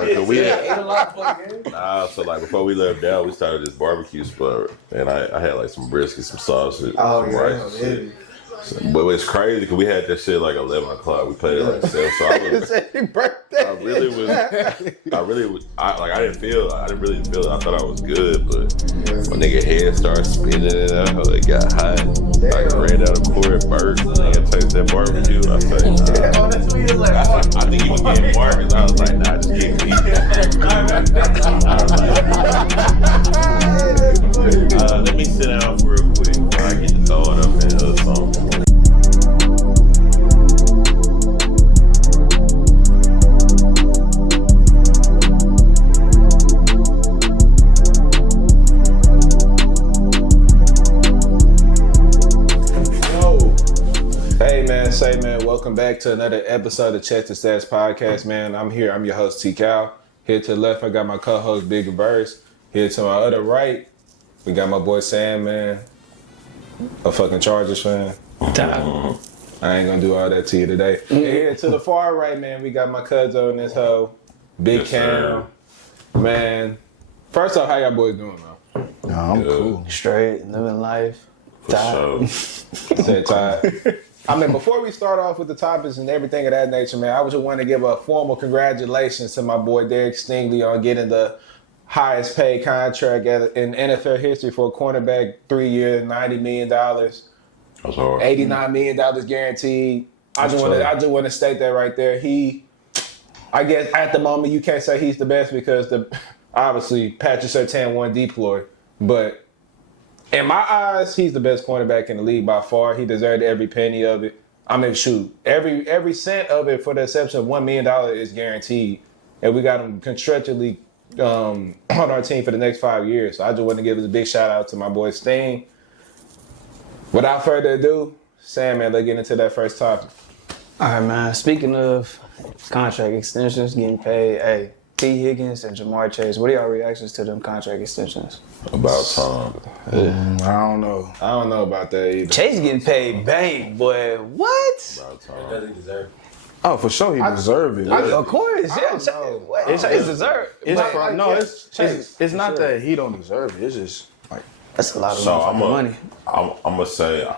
But we ate a lot for the game. Nah, so like before we left down, we started this barbecue spot, and I had like some brisket, some sausage, some rice and shit. But it's crazy because we had that shit like 11 o'clock. We played it like 7. So I didn't really feel it. I thought I was good, but my nigga head started spinning it out. It got hot. I ran out of court, burst. Nigga taste that barbecue. I was like, nah. I think he was getting Marcus. I was like, nah, just get me. Let me sit down for real quick before I get to throwing up and something. Say, man, welcome back to another episode of Check the Stats Podcast, man. I'm here. I'm your host, T-Cal. Here to the left, I got my co-host, Big Verse. Here to my other right, we got my boy Sam, man. A fucking Chargers fan. I ain't gonna do all that to you today. And here to the far right, man, we got my cousin in this hoe, Big Cam. Man, first off, how y'all boys doing, man? No, I'm cool. Straight, living life. For sure. Say tired. I mean, before we start off with the topics and everything of that nature, man, I just want to give a formal congratulations to my boy Derek Stingley on getting the highest paid contract in NFL history for a cornerback, 3 years, $90 million. That's hard. $89 million guaranteed. I just want to state that right there. I guess at the moment you can't say he's the best because obviously Patrick Surtain won deploy, but in my eyes, he's the best cornerback in the league by far. He deserved every penny of it. I mean, shoot, every cent of it, for the exception of $1 million, is guaranteed. And we got him contractually on our team for the next 5 years. So I just want to give a big shout out to my boy Sting. Without further ado, Sam, man, let's get into that first topic. All right, man. Speaking of contract extensions, getting paid, hey, T. Higgins and Jamar Chase, what are y'all reactions to them contract extensions? About time. I don't know. I don't know about that either. Chase getting paid bank, boy. What? About time. Does he deserve it? Oh, for sure, he deserves it. Of course, yeah. Chase deserves it. It's not that he don't deserve it. It's just like that's a lot of money. I'm gonna say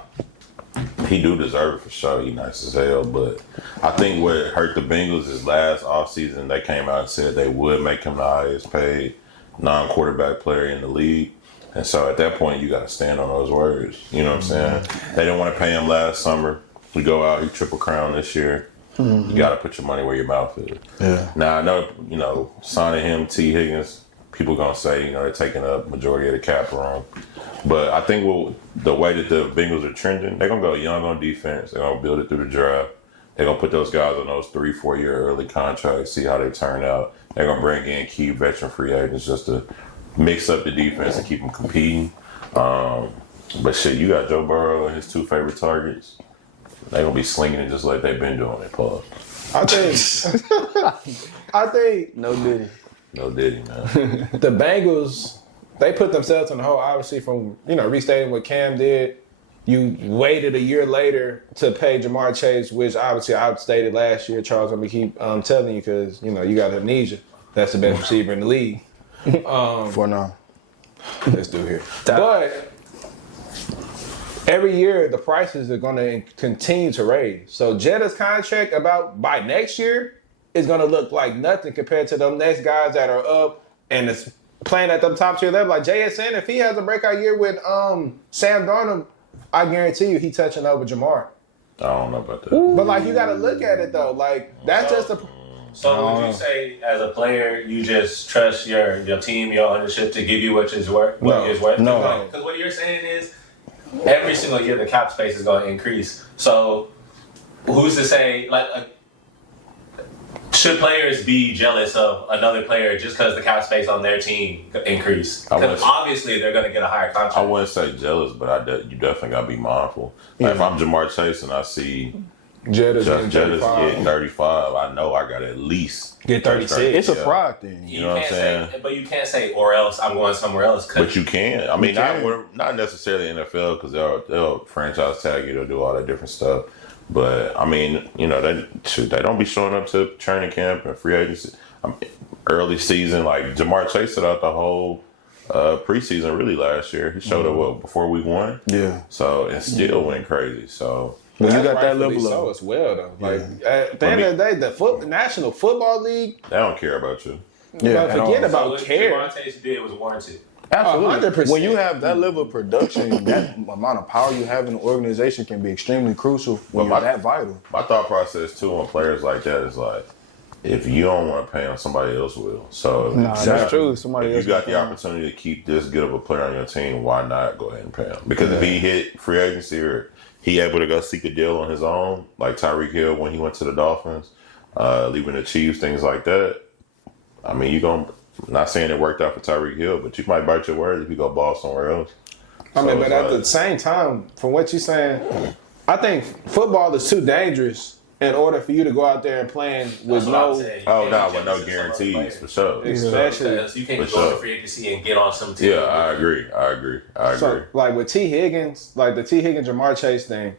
he do deserve it for sure. He nice as hell, but I think what hurt the Bengals is last offseason they came out and said they would make him the highest paid non-quarterback player in the league. And so at that point, you got to stand on those words. You know what I'm saying? They didn't want to pay him last summer. We go out, he triple crown this year. You got to put your money where your mouth is. Yeah. Now, I know, signing him, T. Higgins, people going to say, they're taking up majority of the cap wrong. But I think the way that the Bengals are trending, they're going to go young on defense. They're going to build it through the draft. They're going to put those guys on those 3-4 year early contracts, see how they turn out. They're going to bring in key veteran free agents just to mix up the defense and keep them competing. But shit, you got Joe Burrow and his 2 favorite targets. They're going to be slinging it just like they've been doing it, Paul. I think. No Diddy. No Diddy, man. The Bengals, they put themselves in the hole, obviously, from, restating what Cam did. You waited a year later to pay Jamar Chase, which obviously I stated last year. Charles, I'm going to keep telling you because, you got amnesia. That's the best receiver in the league. For now. Let's do here. But every year, the prices are going to continue to raise. So Jetta's contract by next year is going to look like nothing compared to them next guys that are up and it's playing at the top tier level. Like JSN, if he has a breakout year with Sam Darnold, I guarantee you he touching over Jamar. I don't know about that. But, you got to look at it, though. That's just a... So would you say, as a player, you just trust your team, your ownership to give you what is worth? No. Because what you're saying is every single year the cap space is going to increase. So who's to say, should players be jealous of another player just because the cap space on their team increase? Because obviously they're going to get a higher contract. I wouldn't say jealous, but you definitely got to be mindful. If I'm Jamar Chase and I see Jetta's getting 35, I know I got to at least get 36. It's a pride thing. You know what I'm saying? But you can't say, or else I'm going somewhere else. But you can. I mean, not necessarily NFL because they'll franchise tag you, they'll do all that different stuff. But, I mean, they don't be showing up to training camp and free agency. early season, like Jamar Chase set out the whole preseason really last year. He showed up before week 1. Yeah. So and still went crazy. So When you got that rightfully level so of as well though. Like at the end of the day, the National Football League, they don't care about you. yeah, forget about what care. Jamar Chase did was warranted. absolutely 100%. when you have that level of production, that amount of power you have in the organization can be extremely crucial when But you're that vital. My thought process too on players like that is like, if you don't want to pay them, somebody else will. So Nah, that's true. Somebody if else you got will the pay 'em. opportunity to keep this good of a player on your team, why not go ahead and pay him? Because if he hit free agency or he able to go seek a deal on his own, like Tyreek Hill when he went to the Dolphins, leaving the Chiefs, things like that. I mean, not saying it worked out for Tyreek Hill, but you might bite your word if you go ball somewhere else. I mean, So but it's at like- the same time, from what you're saying, I think football is too dangerous in order for you to go out there and playing with That's what I'm no, saying. You Oh can't no, be with no jealous of some other guarantees players. for sure. especially. Because you can't For just go sure. to free agency and get on some team. Yeah, I agree. So, like with T. Higgins, like the T. Higgins Jamar Chase thing,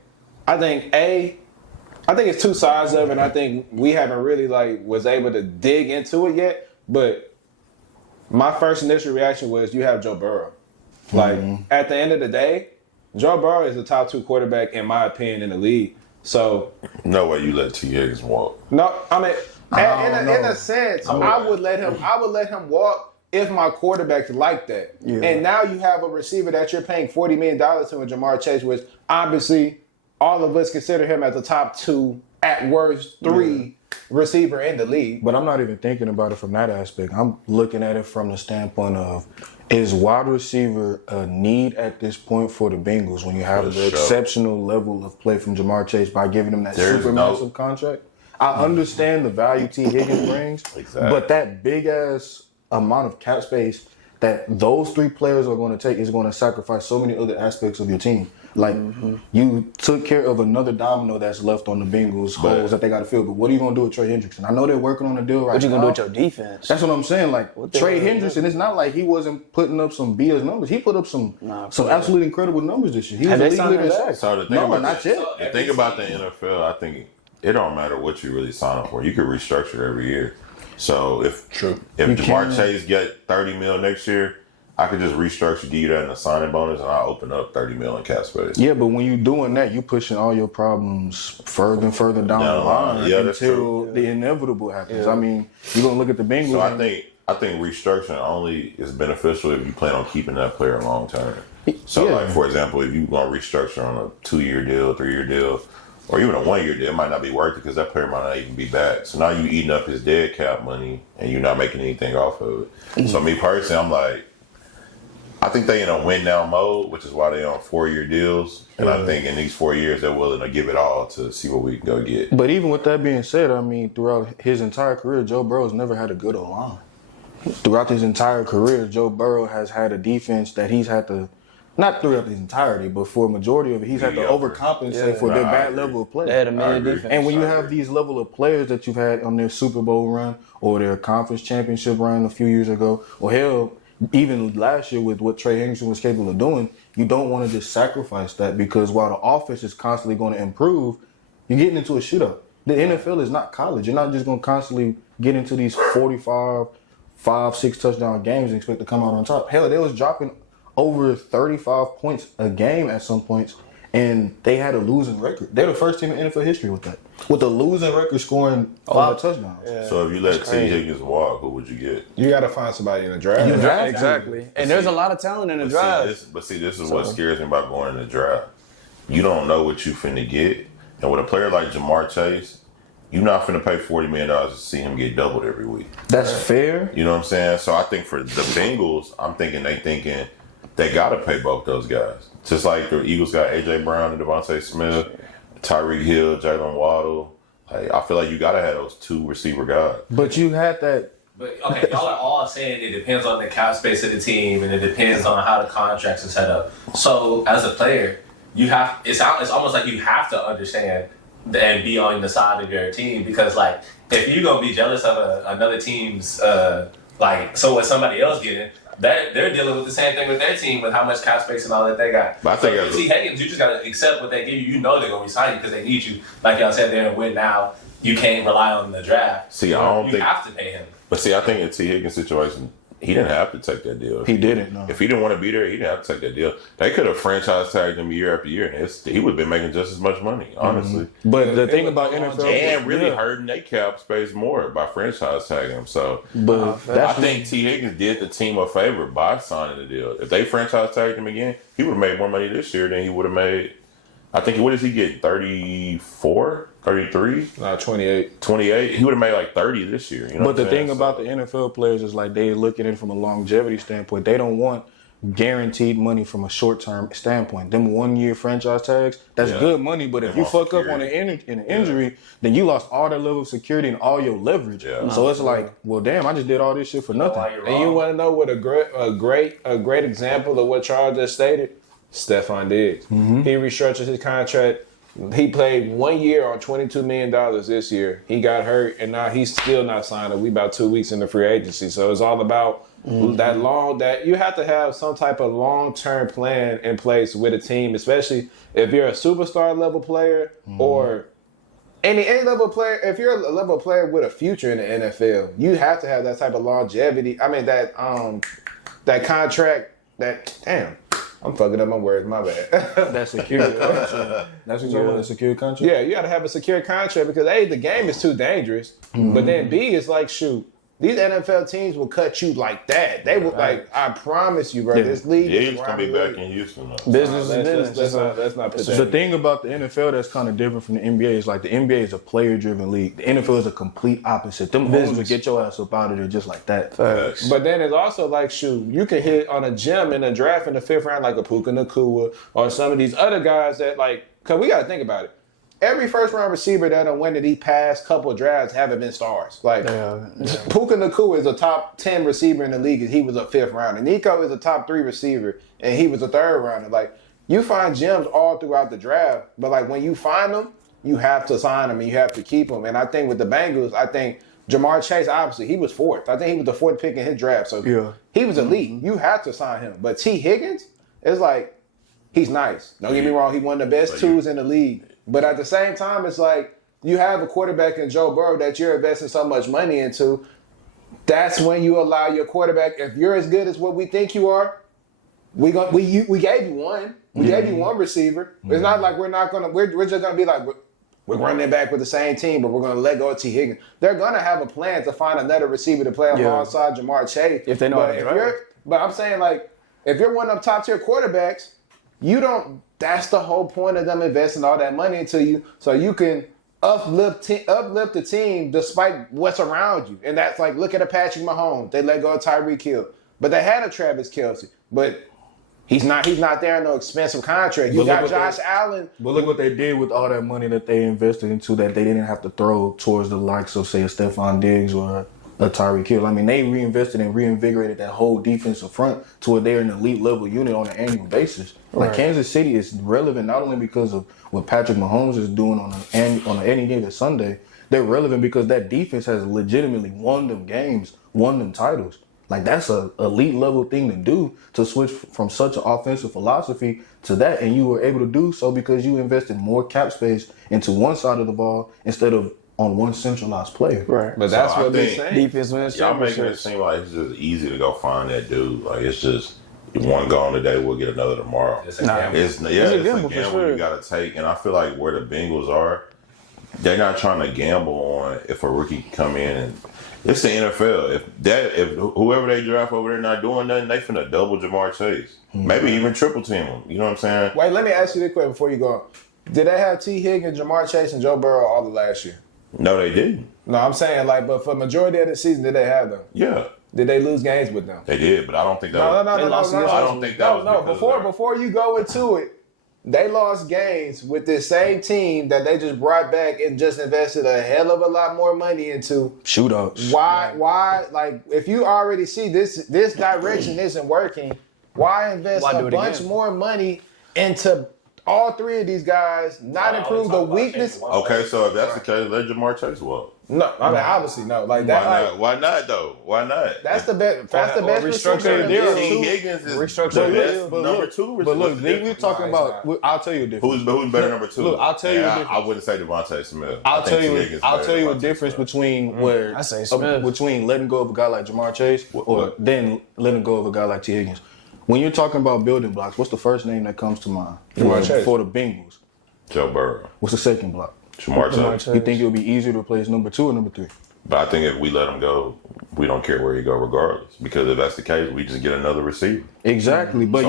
I think it's two sides of it, and I think we haven't really was able to dig into it yet. But my first initial reaction was you have Joe Burrow. Like at the end of the day, Joe Burrow is the top 2 quarterback in my opinion in the league. So No way you let T. Higgins walk. no, I mean in know. a sense, I would let him walk if my quarterback's like that. Yeah. And now you have a receiver that you're paying $40 million to in Jamar Chase, which obviously all of us consider him as the top 2, at worst 3 receiver in the league. But I'm not even thinking about it from that aspect. I'm looking at it from the standpoint of, is wide receiver a need at this point for the Bengals when you have For the sure. exceptional level of play from Jamar Chase by giving him that There's super no- massive contract? I understand the value T. Higgins brings, Exactly. but that big ass amount of cap space that those 3 players are going to take is going to sacrifice so many other aspects of your team. Like, you took care of another domino that's left on the Bengals' holes that they got to fill. But what are you going to do with Trey Hendrickson? I know they're working on a deal right now. What you gonna do with your defense? That's what I'm saying. Like, the Trey hell? Hendrickson, it's not like he wasn't putting up some BS numbers. He put up some for absolutely incredible numbers this year. He was Have the they league signed leader in him back? sacks. So the thing No, about not the, yet. the thing about the NFL, I think it don't matter what you really sign up for. You can restructure every year. So if You Jamar can. Chase get $30 million next year, I could just restructure, give you that in a signing bonus, and I'll open up $30 million cap space. Yeah, but when you're doing that, you're pushing all your problems further and further down the line Yeah, that's until the inevitable happens. I mean, you're going to look at the Bengals. So and- I think restructuring only is beneficial if you plan on keeping that player long term. So Yeah. like for example, if you going to restructure on a 2-year deal, 3-year deal, or even a 1-year deal, it might not be worth it because that player might not even be back. So now you eating up his dead cap money and you're not making anything off of it. So me personally, I'm like, I think they in a win now mode, which is why they on 4-year deals. And I think in these 4 years they're willing to give it all to see what we can go get. But even with that being said, I mean, throughout his entire career, Joe Burrow's never had a good O-line. Throughout his entire career, Joe Burrow has had a defense that he's had to, not throughout his entirety, but for a majority of it, he's had to Mediocre. overcompensate for their Nah, I bad agree. level of play. They had a I million agree. defense. And when you I have agree. these level of players that you've had on their Super Bowl run or their conference championship run a few years ago, or hell, even last year with what Trey Hendrickson was capable of doing, you don't want to just sacrifice that because while the offense is constantly going to improve, you're getting into a shootout. The NFL is not college. You're not just going to constantly get into these 45, 5-6 touchdown games and expect to come out on top. Hell, they was dropping over 35 points a game at some points, and they had a losing record. They're the first team in NFL history with that. With a losing record scoring 5 touchdowns. So if you let T. crazy. Higgins walk, who would you get? You got to find somebody in the draft. Exactly. And there's a lot of talent in the drive. This is what scares me about going in the draft. You don't know what you finna get. And with a player like Jamar Chase, you're not finna pay $40 million to see him get doubled every week. That's fair. You know what I'm saying? So I think for the Bengals, I'm thinking they gotta pay both those guys. Just like the Eagles got A.J. Brown and Devontae Smith, Tyreek Hill, Jalen Waddle. Like, I feel like you gotta have those 2 receiver guys. But you had that. But okay, y'all are all saying it depends on the cap space of the team and it depends on how the contracts are set up. So as a player, it's almost like you have to understand and be on the side of your team because like if you're gonna be jealous of another team's so what somebody else getting, they're dealing with the same thing with their team with how much cap space and all that they got. But I think so if you see Higgins, you just gotta accept what they give you. You know they're gonna resign you because they need you. Like y'all said, they're in win now. You can't rely on the draft. See, I don't you think- have to pay him. But see, I think in T. Higgins' situation, he didn't have to take that deal. He didn't. No. If he didn't want to be there, he didn't have to take that deal. They could have franchise tagged him year after year, and he would have been making just as much money, honestly. Mm-hmm. But the thing about NFL And really hurting their cap space more by franchise tagging him. So, but I think T. Higgins did the team a favor by signing the deal. If they franchise tagged him again, he would have made more money this year than he would have made. I think, what does he get? 34? 33? No, 28. 28? He would have made like 30 this year. You know But the thing about the NFL players is like they look at it from a longevity standpoint. They don't want guaranteed money from a short-term standpoint. Them 1 year franchise tags, that's good money. But if you fuck up on an injury, then you lost all that level of security and all your leverage. Yeah. So it's like, well, damn, I just did all this shit for nothing. And you want to know what a great example of what Charles just stated? Stephon Diggs. He restructured his contract. He played 1 year on $22 million this year. He got hurt, and now he's still not signed. We about 2 weeks into free agency. So it's all about that you have to have some type of long-term plan in place with a team, especially if you're a superstar level player or any level player. If you're a level player with a future in the NFL, you have to have that type of longevity. I mean, that contract, I'm fucking up my words, my bad. That's secure contract. That's what you're talking about, a secure contract? Yeah, you got to have a secure contract because A, the game is too dangerous. But then B, it's like, shoot, these NFL teams will cut you like that. They will, I promise you, bro, this league he's is going to be back in Houston, though. Business is business. Let's not put that. The thing about the NFL that's kind of different from the NBA is like the NBA is a player-driven league. The NFL is a complete opposite. Them hoes will get your ass up out of there just like that. Facts. But then it's also like, shoot, you can hit on a gem in a draft in the 5th round like a Puka Nacua or some of these other guys that because we got to think about it. Every first-round receiver that done went in these past couple of drafts haven't been stars. Puka Nacua is a top 10 receiver in the league, and he was a 5th rounder. Nico is a top 3 receiver, and he was a 3rd rounder. You find gems all throughout the draft, but when you find them, you have to sign them and you have to keep them. And I think with the Bengals, I think Jamar Chase, obviously, he was 4th. I think he was the 4th pick in his draft, so he was elite. You have to sign him. But T. Higgins, it's like, he's nice. Don't get me wrong, he's one of the best twos in the league. But at the same time, it's like you have a quarterback in Joe Burrow that you're investing so much money into. That's when you allow your quarterback, if you're as good as what we think you are, we gave you one. We gave you one receiver. It's not like we're just gonna be like we're running back with the same team, but we're gonna let go of T. Higgins. They're gonna have a plan to find another receiver to play alongside Jamar Chase. If they know how to drive. But I'm saying if you're one of them top tier quarterbacks, you don't. That's the whole point of them investing all that money into you, so you can uplift the team despite what's around you. And that's look at a Patrick Mahomes. They let go of Tyreek Hill, but they had a Travis Kelce, but he's not there on no expensive contract. You got Josh Allen. But look what they did with all that money that they invested into that they didn't have to throw towards the likes of, say, a Stephon Diggs or a Tyreek Hill. I mean, they reinvested and reinvigorated that whole defensive front to where they're an elite level unit on an annual basis. Kansas City is relevant not only because of what Patrick Mahomes is doing on any given Sunday. They're relevant because that defense has legitimately won them games, won them titles. That's a elite level thing to do, to switch from such an offensive philosophy to that, and you were able to do so because you invested more cap space into one side of the ball instead of on one centralized player. Right. But that's what they're saying. Defense wins Y'all making it championships. seem like it's just easy to go find that dude. It's just one gone today, we'll get another tomorrow. It's a gamble. It's a gamble for sure. you got to take, and I feel like where the Bengals are, they're not trying to gamble on if a rookie can come in and. It's the NFL. If whoever they draft over there not doing nothing, they finna double Jamar Chase. Maybe even triple team him. You know what I'm saying? Wait, let me ask you this question before you go on. Did they have T. Higgins, Jamar Chase, and Joe Burrow all the last year? No, they didn't. No, I'm saying but for majority of the season, did they have them? Yeah, Did they lose games with them? they did, but I don't think that. No. I don't think that was because Before you go into it, they lost games with this same team that they just brought back and just invested a hell of a lot more money into. Shootouts. Why? If you already see this direction isn't working, why invest a bunch more money into all 3 of these guys? Not improve the weakness. Okay, so if that's the case, let Jamar Chase walk. No, I mean obviously no. Like that. Why Like, not? Why not though? Why not? that's the best. That's the Or best restructure receiver. the deal. T. Higgins is Restructure the the best deal. number two. But look, What's the we're difference? talking Nah, about. I'll tell you a difference. Who's better number two? Look, I'll tell you a I difference. wouldn't say Devontae Smith. I'll I think tell T. you. Higgins I'll better tell you a than Devontae difference Smith. between where I say Smith. between letting go of a guy like Jamar Chase or then letting go of a guy like T. Higgins. When you're talking about building blocks, what's the first name that comes to mind Jamar Chase. for the Bengals? Joe Burrow, What's the second block? Jamar Chase. Chase. You think it would be easier to replace number 2 or number 3? But I think if we let him go, we don't care where he go regardless. Because if that's the case, we just get another receiver. Exactly, but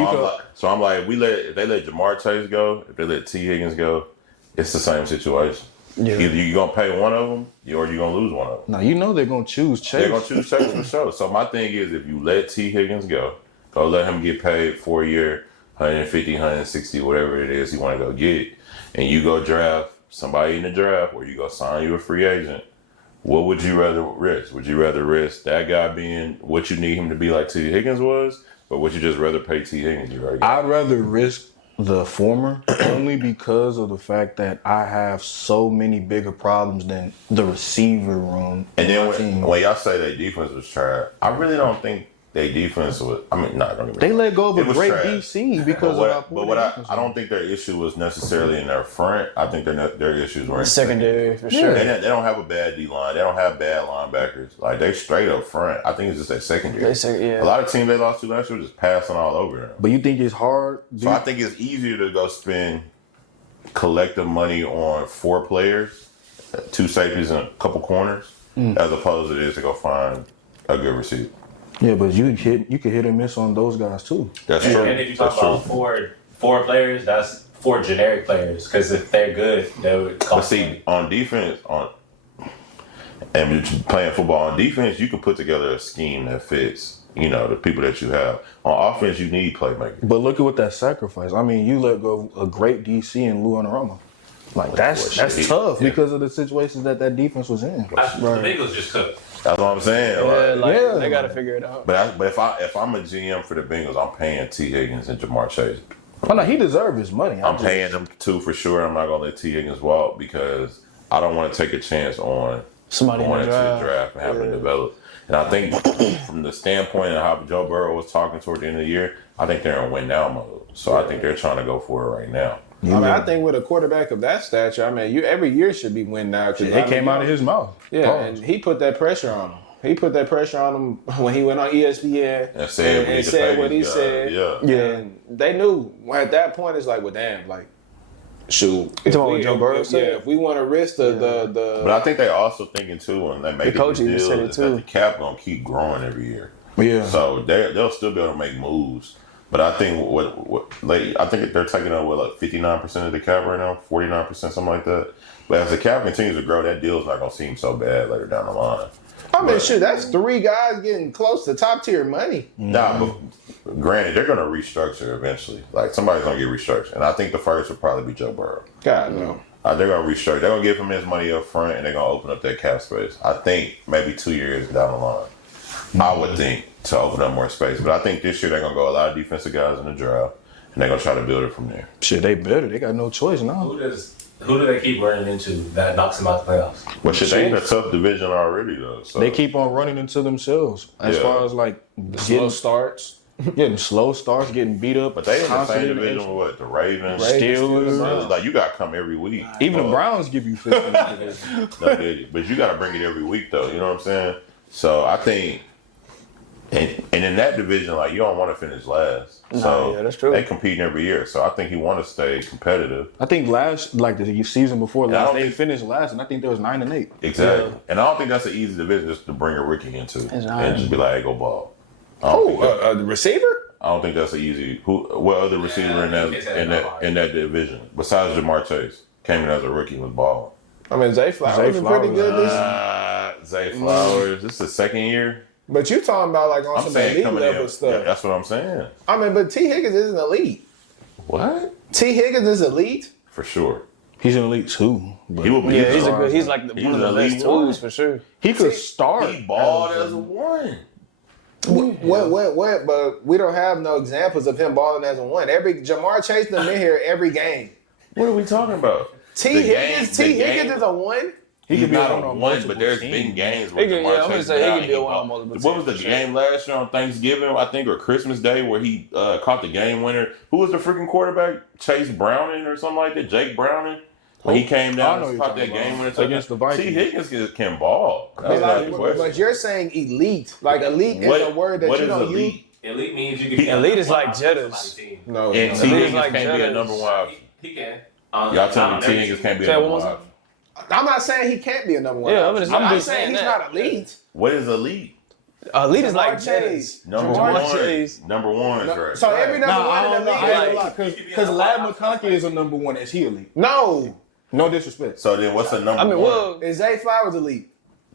So I'm like, if they let Jamar Chase go, if they let T. Higgins go, it's the same situation. Yeah. Either you're gonna pay one of them, or you're gonna lose one of them. now you know they're gonna choose Chase. They're gonna choose Chase for sure. So my thing is, if you let T. Higgins go let him get paid for a year, 150, 160, whatever it is he want to go get, and you go draft somebody in the draft, or you go sign you a free agent. What would you rather risk? Would you rather risk that guy being what you need him to be like T. Higgins was, or would you just rather pay T. Higgins? You already got? I'd rather risk the former only because of the fact that I have so many bigger problems than the receiver room. And in my then team. when y'all say their defense was trash, I really don't think their defense was. I mean, not gonna. They let go of It a was great trash. DC because But of how what, poor but what their I, defense I don't think their issue was necessarily in their front. I think their issues were in Secondary for sure. They don't have a bad D line. They don't have bad linebackers. Like they straight up front. I think it's just their secondary. Yeah. A lot of teams they lost to last year were just passing all over them. But you think it's hard? So I think it's easier to go spend collective money on 4 players, 2 safeties and a couple corners, as opposed to it is to go find a good receiver. Yeah, but you could hit and miss on those guys too. That's true. And if you talk That's about true. four players, that's 4 generic players. Because if they're good, they would But cost see, money. on defense, and you're playing football on defense, you can put together a scheme that fits, the people that you have. On offense, you need playmakers. But look at what that sacrifice. I mean, you let go of a great DC in Lou Anarumo. Like that's Bullshit. tough Yeah. because of the situations that defense was in. The Bengals just cooked. That's what I'm saying. Yeah, Like, they got to figure it out. but if I'm a GM for the Bengals, I'm paying T. Higgins and Jamar Chase. Oh no, he deserved his money. I'm paying them 2 for sure. I'm not gonna let T. Higgins walk because I don't want to take a chance on Somebody in going the into the draft. draft and having to develop. And I think from the standpoint of how Joe Burrow was talking toward the end of the year, I think they're in win now mode. So I think they're trying to go for it right now. I mean, I think with a quarterback of that stature, I mean, every year should be win now. It came out of his mouth. Yeah, Pause. and he put that pressure on him. He put that pressure on him when he went on ESPN And said, and said what he guy. said. Yeah. And they knew at that point. It's like, well, damn, like, shoot. You talking about Joe Burrow said? If we want to risk the But I think they're also thinking too, and they make The coach these even deals, said it is too. that the cap gonna keep growing every year. Yeah. So they'll still be able to make moves. But I think I think they're taking up like 59% of the cap right now, 49%, something like that. But as the cap continues to grow, that deal's not gonna seem so bad later down the line. I mean, shit, that's 3 guys getting close to top tier money. Nah, but granted, they're gonna restructure eventually. Like somebody's gonna get restructured, and I think the first would probably be Joe Burrow. God no. They're gonna restructure. They're gonna give him his money up front, and they're gonna open up that cap space. I think maybe 2 years down the line, I would think to open up more space. But I think this year they're gonna go a lot of defensive guys in the draft, and they're gonna try to build it from there. Shit, they better. They got no choice now. Who do they keep running into that knocks them out the playoffs? But shit, they in a tough division already though. So They keep on running into themselves as Yeah. far as like Slow getting starts. getting slow starts, getting beat up. But they in the constantly same in division with what? The Ravens. Steelers. Steelers. Like you gotta come every week. Even the Uh, Browns give you 50. No, but you got to bring it every week, though. You know what I'm saying? So I think, and in that division, like you don't want to finish last. So yeah, that's true. They competing every year, so I think he want to stay competitive. I think the season before I last, don't they think- finished last, and I think there was 9-8. Exactly. And I don't think that's an easy division just to bring a rookie into and not. just be like, hey, go ball. I don't, think The receiver? I don't think that's an easy. What other receiver in that division besides Jamar Chase came in as a rookie with ball? I mean, Zay Flowers was pretty good this. Zay Flowers. This is the second year. But you talking about like on I'm some saying elite coming level in. stuff. Yeah, that's what I'm saying. I mean, but T. Higgins isn't elite. What? T. Higgins is elite. For sure. He's an elite too. But He will be. Yeah, he's like He's one of the an best elite one. tools for sure. he could start. He balled as a one. What? But we don't have no examples of him balling as a one. Jamar Chase them in here every game. What are we talking about? T. Higgins is a one. He He's could be not on a one, multiple but there's teams. been games He where could- Jamar I'm gonna Chase say he been could be out, a one on he multiple balled. teams. What was the for sure. game last year on Thanksgiving, I think, or Christmas Day, where he caught the game winner? Who was the freaking quarterback? Chase Browning or something like that? Jake Browning? When he came I down know and you're caught that talking game about. winner Against the T. Vikings. Higgins can ball. That's not the But question. you're saying elite. Like elite is a word that what you is don't use. elite? Elite means you can be Elite a is like number one Jettas. option for somebody's team. No, And no. T. Elite is Higgins like can't be a Jettas. number one option. He can. Y'all tell me T. Higgins can't be a Say it number one one more option. I'm not saying he can't be a number one. Yeah, option. I'm I'm just saying saying he's that. not elite. What is elite? Elite is like Jamar Chase. Jettas. Number Jamar one. Chase. Number one is right. So every number Nah, one I in don't the know. league. I ain't Like, gonna lie, because Lad McConkey is a number one. Is he elite? no, No disrespect. So then what's the number I mean, one? well, is Zay Flowers elite?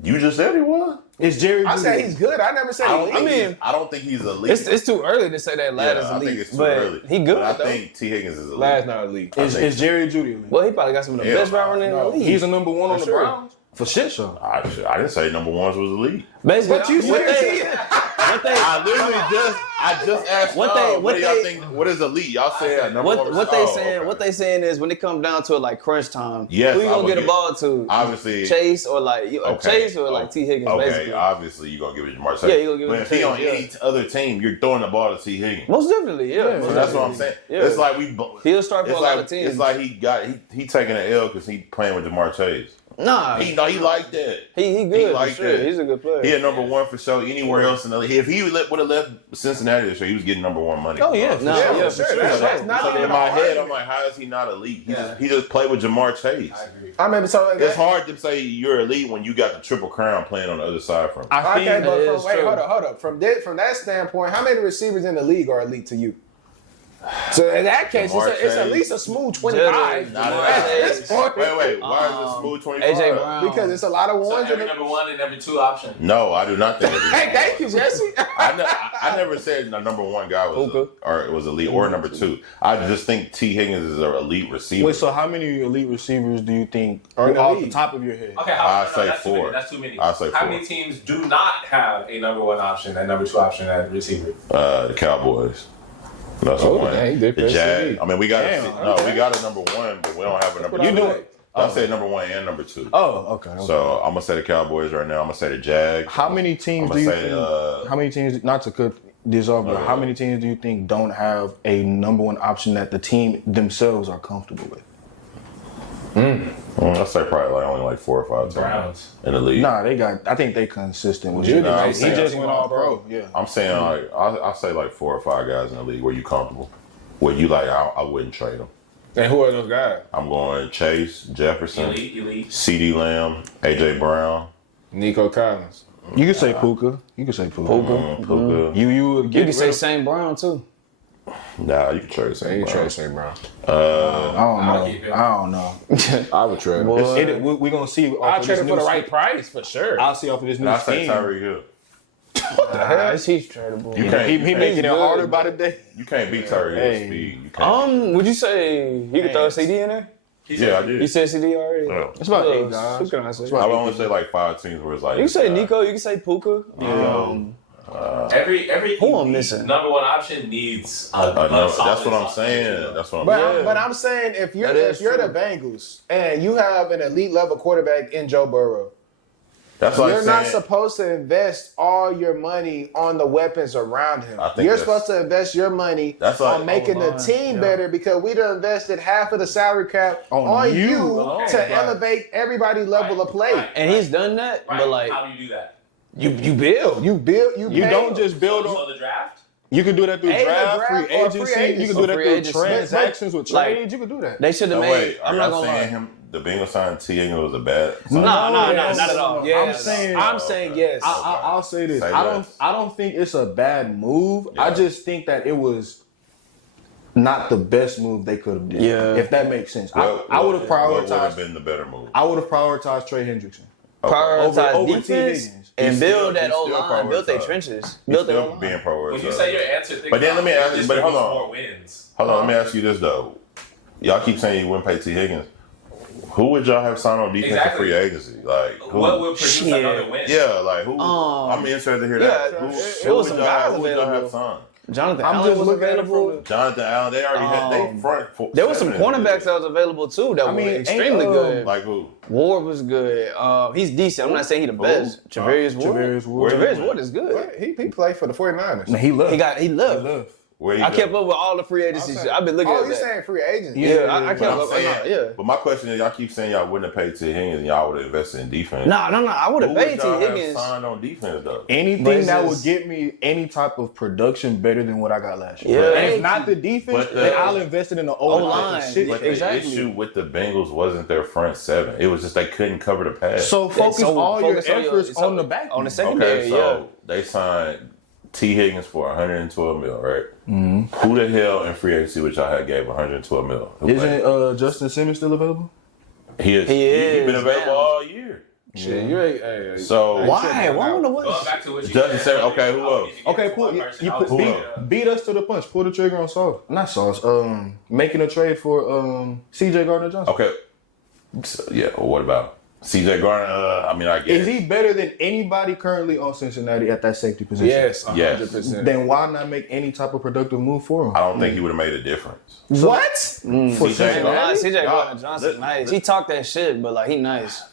You just said he was. Is Jerry I Jeudy said elite? he's good. I never said I don't, elite. I don't think he's elite. it's too early to say that Lad is I elite. think it's too but early. he good But I though. think T. Higgins is elite. Lad's not elite. Is Jerry Jeudy elite? Well, he probably got some of the Yeah, best route running in the no. league. He's a number one on the sure. Browns for shit show. I didn't say number ones was elite. Basically, But you what said they, what they, I literally just asked What y'all, they- what what do y'all they- think? What is elite? Y'all said number one. what they saying? What they saying is when it comes down to it, like crunch time. Yes, who you I gonna would get the get- ball to? Obviously, Chase or like Chase or like Oh, T Higgins. Okay, Basically, obviously you're gonna give it to Jamar Chase. Yeah, you gonna give it but to if he Chase, on yeah. any other team, you're throwing the ball to T. Higgins. most definitely, yeah. Yeah, most So that's what definitely. I'm saying. Yeah. It's like He'll start for it's a lot like of teams. it's like he taking an L because he playing with Jamar Chase. Nah, He like that. he good like for sure. that. He's a good player. He had number one for sure. Anywhere else in the league, if he would have left Cincinnati this year, he was getting number one money. Oh yeah, for Nah, sure. yeah, for for sure. sure. That's not So even in my an head, argument. I'm like, how is he not elite? Yeah. He just played with Jamar Chase. I agree. I mean, so It's hard to say you're elite when you got the triple crown playing on the other side from. I think Okay, but that from, is wait, true. hold up. From that standpoint, how many receivers in the league are elite to you? So in that case, Jamar it's at Chase. least a smooth 25. Not Jamar At Chase. this point, Wait. Why is it smooth 25? AJ Brown. because it's a lot of So ones. every in number one and every two option. No, I do not think. Hey, thank you, Jesse. I never said the number one guy was or it was elite or number two. I just think T. Higgins is an elite receiver. Wait, so how many elite receivers do you think Are in the off the league? top of your head? Okay, I'd say that's four. Too many. That's too many. I'd say How four. many teams do not have a number one option and number two option at receiver? The Cowboys. That's Oh, one. dang, they The pressed Jags. the I mean, we got okay. we got a number one, but we don't have a number what two. I do like. it. I say number one and number two. Oh, okay. So I'm gonna say the Cowboys right now. I'm gonna say the Jags. How many teams I'm do gonna you say, think? How many teams? Not to cut this off, but Okay. how many teams do you think don't have a number one option that the team themselves are comfortable with? I'd say probably only like 4 or 5 teams Browns. in the league. Nah, they got. I think they consistent with Judy you. Nah, He I'm saying- just went all pro. Yeah. I'm saying like I say like 4 or 5 guys in the league where you comfortable. Where you like I wouldn't trade them. And who are those guys? I'm going Chase, Jefferson, Elite. CD Lamb, AJ Brown, Nico Collins. You can say Puka. You can say Puka. Puka. You would You get can say rid of- St. Brown too. Nah, you can trade They St. ain't Brown. trade St. Brown. I don't I'll know. keep him. I don't know. I would trade him. Boy. We're gonna see. off I'll of trade this him for the new right scheme. price for sure. I'll see off of this new And I say scheme. Tyreek Hill. He's tradable. You can't. He you, making it can't harder by the day. you can't beat Tyreek Hill's Hey. speed. You can't. Would you say you could throw a CD in there? Yeah, I did. You said CD already. Yeah. It's about Who 8 else? guys. Who can I say? I would only say like 5 teams where it's like You can say Nico. You can say Puka. Every Who I'm elite missing? number one option needs a No, solid that's what I'm solid saying. team. That's what I'm But, saying. but I'm saying if you're That is the true. Bengals and you have an elite level quarterback in Joe Burrow, That's like you're not saying- supposed to invest all your money on the weapons around him. I think You're that's- supposed to invest your money That's like- on making the line, team yeah. better because we done invested half of the salary cap on you alone, to right. elevate everybody's level of play. Right. And he's done that, Right. but like How do you do that? You build. You You pay. don't just build So on. the draft? You can do that through A, the draft, draft, free or free agency. You agency. can do that Free through agency. transactions with Like- trades. You can do that. they should have Oh, made. wait, I'm are not y'all gonna saying lie. the Bengals signed T. Higgins was a bad? No, not Yes. at all. Yeah, I'm saying. I'm saying yes. I'll say this. Say I less. don't think it's a bad move. Yeah. I just think that it was not the best move they could have did. Yeah. If that makes sense. I would have What would have prioritized. been the better move? I would have prioritized Trey Hendrickson. Prioritize Over T. defense Higgins. and He's build still- that he's O still line, build their prioritized. trenches, He's build their still O being line. prioritized. When you say your answer, think But then about let me ask it. you- Just but hold produce on. more wins. Hold on, let me ask you this though. Y'all keep saying you wouldn't pay T. Higgins. Who would y'all have signed on defense Exactly. free agency? Like who? What would produce Shit. another win? Yeah, like who? I'm interested to hear that. yeah, Who, it who was would some y'all guys who would y'all available. have signed? Jonathan I'm Allen just was looking at it available. from Jonathan Allen, they already had they front. There was some seven cornerbacks that was available too that were extremely good. like who? Ward was good. He's decent. I'm not saying he's the best. Travarius Ward. Travarius Ward. Travarius Ward is good. What? He played for the 49ers. Man, he left. He left. Where he I go? kept up with all the free agency shit. I've been looking at Oh, you're that. saying free agents? Yeah, I kept But I'm up. saying, but my question is, y'all keep saying y'all wouldn't have paid T. Higgins and y'all would have invested in defense. No. I would have Who paid would T. y'all have Higgins. signed on defense though? But Anything it's that just- would get me any type of production better than what I got last year. Yeah. And if not the defense, But then I'll invest it in the O-line. O-line. Shit. But Exactly. the issue with the Bengals wasn't their front seven. It was just they couldn't cover the pass. So focus all your focus on efforts on the back. on the end. secondary. Okay, so they signed T. Higgins for $112 million, right? Mm-hmm. Who the hell in free agency which y'all had gave $112 million? Isn't Justin Simmons still available? He is. He is He's been available now. all year. Shit, you ain't. Hey, So Why? Why Going what? back to what you Doesn't said. say- okay, who else? Okay, pull, beat us to the punch. Pull the trigger on Sauce. Not Sauce. Making a trade for C.J. Gardner-Johnson. Okay. So, yeah. Well, what about C.J. Gardner? I mean, I guess. Is he better than anybody currently on Cincinnati at that safety position? yes, Yes. 100%. Then why not make any type of productive move for him? I don't think he would have made a difference. What? For C.J. Nah, CJ Y'all- Gardner-Johnson nice. He talked that shit, but like he nice.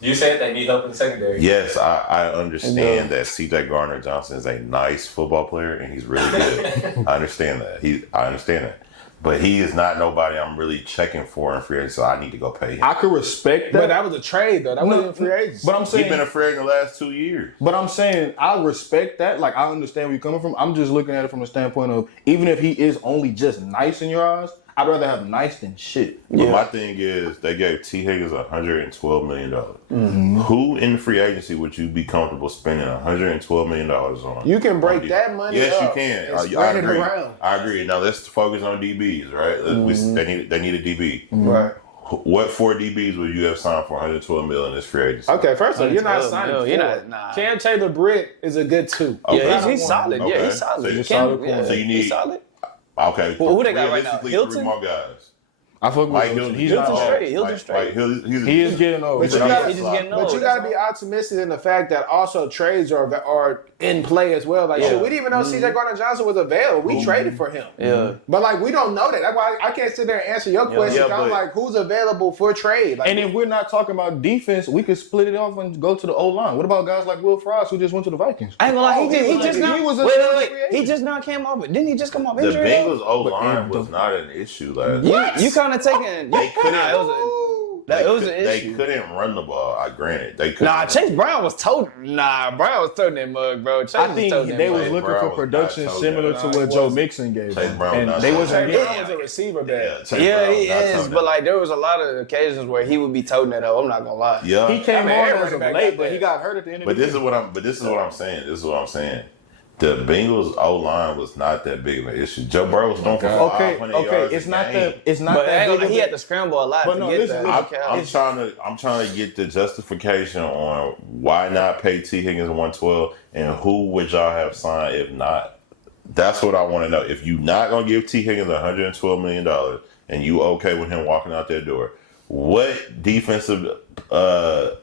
You said they need help in the secondary. Yes, I understand that C.J. Gardner-Johnson is a nice football player and he's really good. I understand that. I understand that. But he is not nobody I'm really checking for in free agency, so I need to go pay him. I could respect that. But that was a trade, though. That wasn't free agents. But I'm He's saying, been a free agent the last 2 years. But I'm saying I respect that. Like I understand where you're coming from. I'm just looking at it from the standpoint of even if he is only just nice in your eyes, I'd rather have nice than shit. But my thing is, they gave T. Higgins $112 million. Mm-hmm. Who in the free agency would you be comfortable spending $112 million on? You can break on that money Yes, up you can. and I spread it agree. around. I agree. Now let's focus on DBs, right? They need a DB. Right. What 4 DBs would you have signed for $112 million in this free agency? Okay, first of all, you're not 112 signing mil, four. you're not- nah. Cam Taylor-Britt is a good 2. Okay. Yeah, he's solid. Okay. Yeah, he's solid. So you're Cam- solid. yeah, So you need- he's solid. Okay. Who they got right now? Realistically, Hilton? 3 more guys. I fuck with Mike him. Hilton. He's Hilton not straight. old. Hilton straight. He is getting old. But you But gotta- He's just getting old. But you got to be optimistic in the fact that also trades are in play as well. Like, shit, we didn't even know C.J. Gardner-Johnson was available. We traded for him. Yeah. But, like, we don't know that. That's why I can't sit there and answer your question. Yeah, I'm but- like, who's available for trade? Like, And if we're not talking about defense, we could split it off and go to the O-line. What about guys like Will Fries who just went to the Vikings? I ain't gonna lie, he just he now. was a Wait, free he agent. just now came off. Didn't he just come off The injury? Bengals O-line was not an issue last year. You kind of taking. They couldn't. It was an They issue. couldn't run the ball. I granted they couldn't. Nah, Chase Brown was toting. Brown was toting that mug, bro. Chase I was think toting they that was mug. looking Brown for was production not so similar good. to Nah, what he Joe wasn't. Mixon gave Chase them. Brown And not they so wasn't good. Brown getting was a receiver bad. Yeah, Chase Yeah, Brown he not is, something. but like there was a lot of occasions where he would be toting that up. I'm not gonna lie. Yeah, He came I mean, on every as of running back late, got but he that. got hurt at the end of But the this is what I'm saying. This is what I'm saying. The Bengals O line was not that big of an issue. Joe Burrow was going for 500 yards It's a not game. that. It's not But that big. he had to scramble a lot But to no, get listen, that. I'm trying to get the justification on why not pay T Higgins 112 and who would y'all have signed if not. That's what I want to know. If you not gonna give T Higgins $112 million and you okay with him walking out that door, what defensive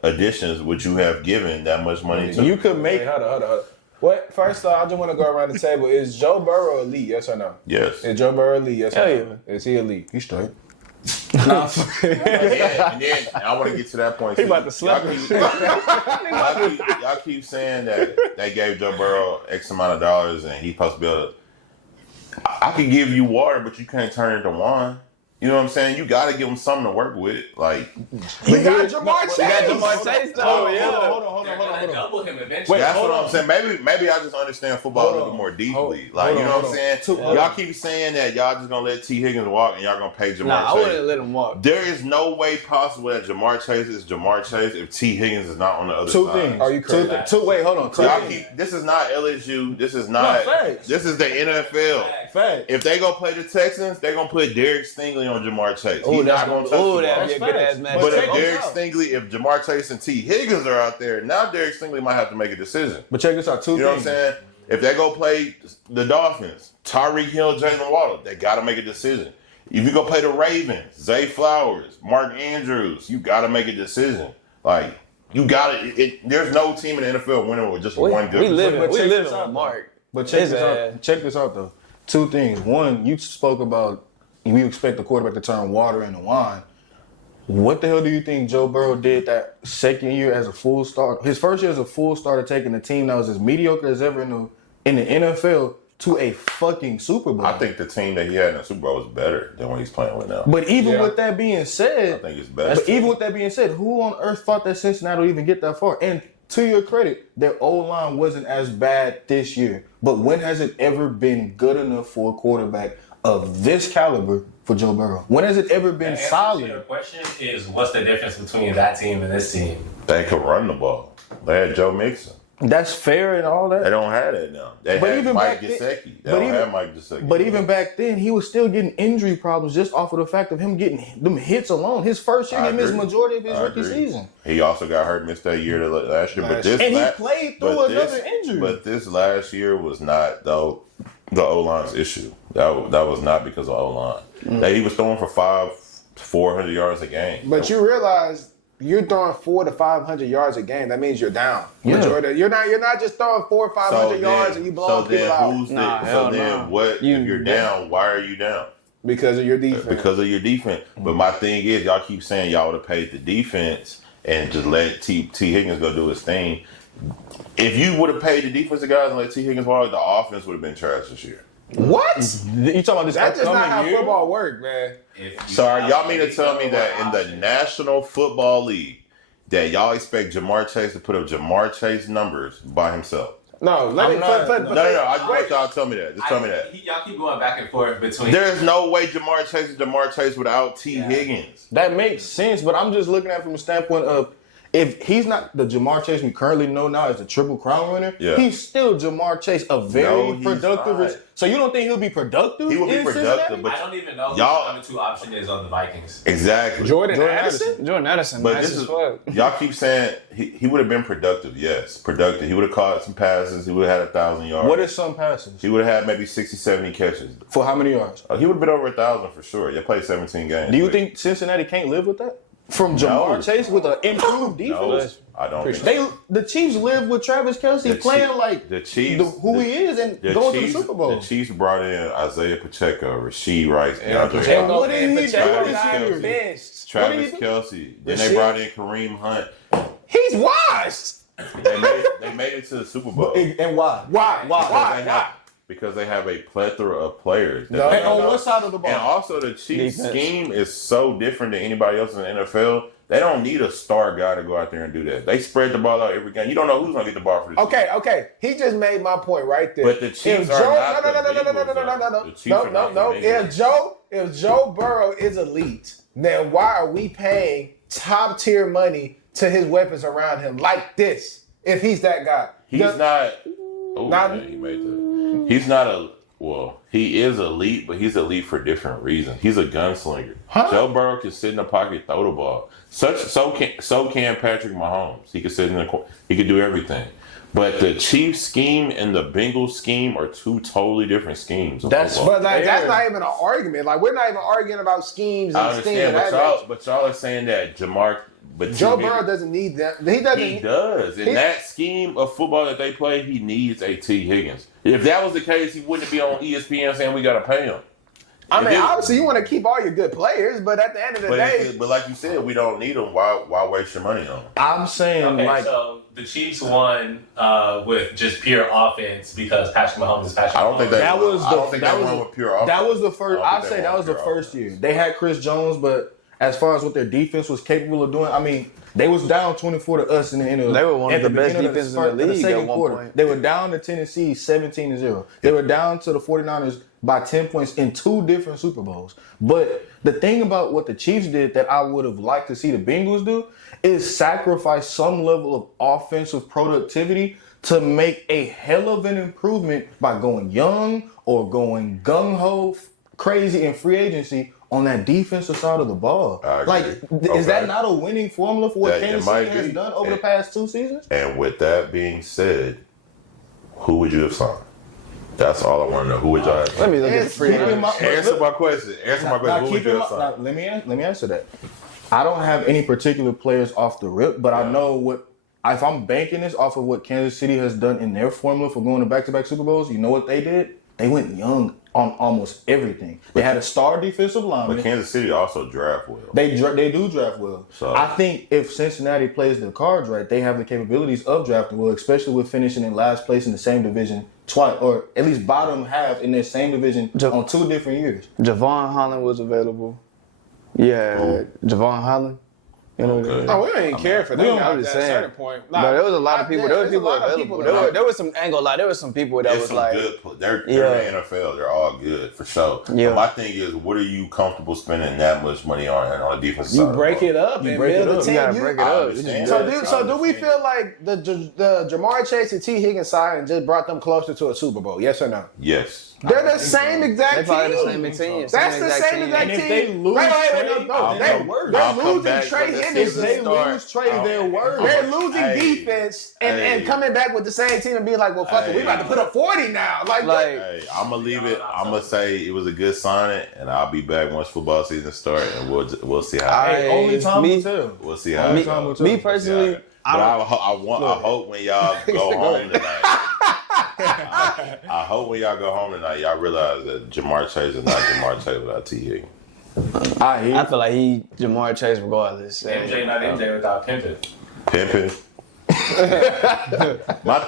additions would you have given that much money to? You could make. Wait, hold on. What? First off, I just want to go around the table. Is Joe Burrow elite? Yes or no? Yes. Is Joe Burrow elite? Yes or Hell no? Is he elite? He's straight. And then I want to get to that point. He about to slap me. Y'all keep saying that they gave Joe Burrow X amount of dollars and he's supposed to be able to. I can give you water, but you can't turn it to wine. You know what I'm saying? You got to give him something to work with. Like, You got Jamar Chase. You got Jamar Chase though, yeah. Hold on. They're gonna double him eventually. that's hold what on. I'm saying. Maybe I just understand football a little more deeply. Like, you know what I'm saying? Y'all keep saying that y'all just gonna let T Higgins walk and y'all gonna pay Jamar Nah, I Chase. wouldn't let him walk. There is no way possible that Jamar Chase is Jamar Chase if T Higgins is not on the other Two side. things. Are you crazy? Wait, hold on. Y'all keep. This is not LSU. This is not. facts. This is the NFL. Fact. If they go play the Texans, they're gonna put Derek Stingley on Jamar Chase. Ooh, He's that's not gonna touch the ball. that'd be a good ass match. But check if this Derek out. Stingley, if Jamar Chase and T Higgins are out there, now Derek Stingley might have to make a decision. But check this out. Two You know what I'm things. saying? If they go play the Dolphins, Tyreek Hill, Jalen Waddle, they got to make a decision. If you go play the Ravens, Zay Flowers, Mark Andrews, you got to make a decision. You got to. There's no team in the NFL winning with just one good. We live But check in this out, with Mark. But check His this ass. out. Check this out though. Two things. One, you spoke about we expect the quarterback to turn water into wine. What the hell do you think Joe Burrow did that second year as a full starter? His first year as a full starter, taking a team that was as mediocre as ever in the NFL to a fucking Super Bowl. I think the team that he had in the Super Bowl was better than what he's playing with now. But even with that being said, I think it's better. But even with that being said, who on earth thought that Cincinnati would even get that far? And to your credit, their O-line wasn't as bad this year. But when has it ever been good enough for a quarterback of this caliber for Joe Burrow? When has it ever been The solid? answer to your question is, what's the difference between that team and this team? They could run the ball. They had Joe Mixon. That's fair and all They that. don't have that now. They But had even Mike back then- Gesicki. They but don't even- have Mike Gesicki. But even back then, he was still getting injury problems just off of the fact of him getting them hits alone. His first year, I he missed agree. majority of his I rookie agree. season. He also got hurt, missed that year last year. But this And he la- played through but another this- injury. But this last year was not the O-line's issue. That was not because of O-line. He was throwing for 400 yards a game. But you realize you're throwing 400 to 500 yards a game. That means you're down. Yeah. Majority. You're not just throwing 400 or 500 yards and you blowing people out What if you're down? Why are you down? because of your defense. Because of your defense. But my thing is, y'all keep saying y'all would have paid the defense and just let T. Higgins go do his thing. If you would have paid the defensive guys and let T. Higgins walk, the offense would have been trash this year. What? You talking about this That's just not how upcoming year? football works, man. Sorry, y'all mean to tell me that in the National Football League that y'all expect Jamar Chase to put up Jamar Chase numbers by himself? No, let me. No. I just want y'all to tell me that. Just tell me that. Y'all keep going back and forth between. There's no way Jamar Chase is Jamar Chase without T. Higgins. That makes sense, but I'm just looking at it from the standpoint of if he's not the Jamar Chase we currently know now as the Triple Crown winner, he's still Jamar Chase, a very productive. not. So you don't think he'll be productive? He will be in productive, Cincinnati? but I don't even know who y'all- the number 2 option is on the Vikings. Exactly. Jordan Addison? Jordan Addison, But nice this as is fuck. y'all keep saying he would have been productive. Yes, productive. He would have caught some passes. He would have had 1,000 yards. What is some passes? He would have had maybe 60, 70 catches. For how many yards? He would have been over 1,000 for sure. They played 17 games. Do you think Cincinnati can't live with that? From Jamar No. Chase with an improved No, defense? I don't. Think The Chiefs live with Travis Kelce The playing Chief- like the Chiefs, who he is and the going Chiefs, to the Super Bowl. The Chiefs brought in Isaiah Pacheco, Rasheed Rice, DeAndre Pacheco. Hopkins, What did he do Pacheco this got year? benched. Travis do? Kelce. Then Rasheed? they brought in Kareem Hunt. He's washed. They made it to the Super Bowl. And why? Why? Because they have a plethora of players. No, And on what side of the ball? And also, the Chiefs' Defense. scheme is so different than anybody else in the NFL. They don't need a star guy to go out there and do that. They spread the ball out every game. You don't know who's going to get the ball for the Chiefs. Okay. He just made my point right there. But the Chiefs If are Joe, not the no. The Chiefs are not the Bengals. If Joe Burrow is elite, then why are we paying top tier money to his weapons around him like this? If he's that guy, He's not. Oh, Not- man, he made that. He's not a. Well, he is elite, but he's elite for different reasons. He's a gunslinger. Joe Burrow can sit in the pocket, throw the ball. So can Patrick Mahomes. He can sit in the corner. He can do everything. But the Chiefs scheme and the Bengals scheme are two totally different schemes. of That's football. but like, that's not even an argument. Like we're not even arguing about schemes I and schemes. understand, but y'all are saying that But Joe T. Burrow Higgins- doesn't need that. He doesn't. He does. In that scheme of football that they play, he needs a T. Higgins. If that was the case, he wouldn't be on ESPN saying we got to pay him. I mean, If it- obviously you want to keep all your good players, but at the end of the day, But like you said, we don't need him. Why waste your money on him? I'm saying Okay, like so the Chiefs won with just pure offense because Patrick Mahomes is Patrick I don't think Mahomes. that was I don't think that they was won with pure offense. that was the first. I don't I'd think say they that won was the pure first offense. year. They had Chris Jones, but as far as what their defense was capable of doing, I mean, they was down 24 to us in the end of. They were one of at the best beginning defenses in the first- league second at one quarter. point. They were down to Tennessee 17-0. They were down to the 49ers by 10 points in 2 different Super Bowls. But the thing about what the Chiefs did that I would have liked to see the Bengals do is sacrifice some level of offensive productivity to make a hell of an improvement by going young or going gung-ho crazy in free agency on that defensive side of the ball. I agree. Like, is that Okay. not a winning formula for what That- it Kansas might City has be. done over the And- past 2 seasons? And with that being said, who would you have signed? That's all I want to know. Who would y'all have Let signed? me look at the It's free keep in agent. mind- Answer my question. Answer my Now, question. Who would keep you in have mind, signed? let me answer that. I don't have any particular players off the rip, but I know what if I'm banking this off of what Kansas City has done in their formula for going to back-to-back Super Bowls, you know what they did? They went young on almost everything. They had a star defensive lineman. But Kansas City also draft well. They do draft well. So I think if Cincinnati plays their cards right, they have the capabilities of drafting well, especially with finishing in last place in the same division twice, or at least bottom half in their same division on 2 different years. Javon Holland was available. Yeah, Javon Holland. You know, Okay. Oh, we don't even care for them. I'm At just a saying. certain point. But there was a lot of people. There was people available. There was some. I ain't gonna lie. There was some people that There's was some like, good. They're in the NFL. They're all good for sure. Yeah. But my thing is, what are you comfortable spending that much money on a defensive You side? break it up and build a you team. gotta break it up. understand. So do we feel like the Jamar Chase and T. Higgins signing just brought them closer to a Super Bowl? Yes or no? Yes. They're the same exact They team. probably the same team. That's the same exact And team. if they lose wait, Trey, no, they're they're I'll come losing back Trey for the Henderson. If they lose Trey, they're worse. They're losing Hey. defense and Hey. coming back with the same team and being like, well, fuck it, we about to put up 40 now. Like Hey, I'm gonna leave it. I'm gonna say it was a good signing, and I'll be back once football season starts, and we'll see how. Hey, only time will tell. We'll see how. Only it time goes. will tell. me personally, But I hope when y'all go home tonight. I hope when y'all go home tonight, y'all realize that Jamar Chase is not Jamar Chase without T. Higgins. I feel like Jamar Chase regardless. MJ not MJ without pimping. Pimping. my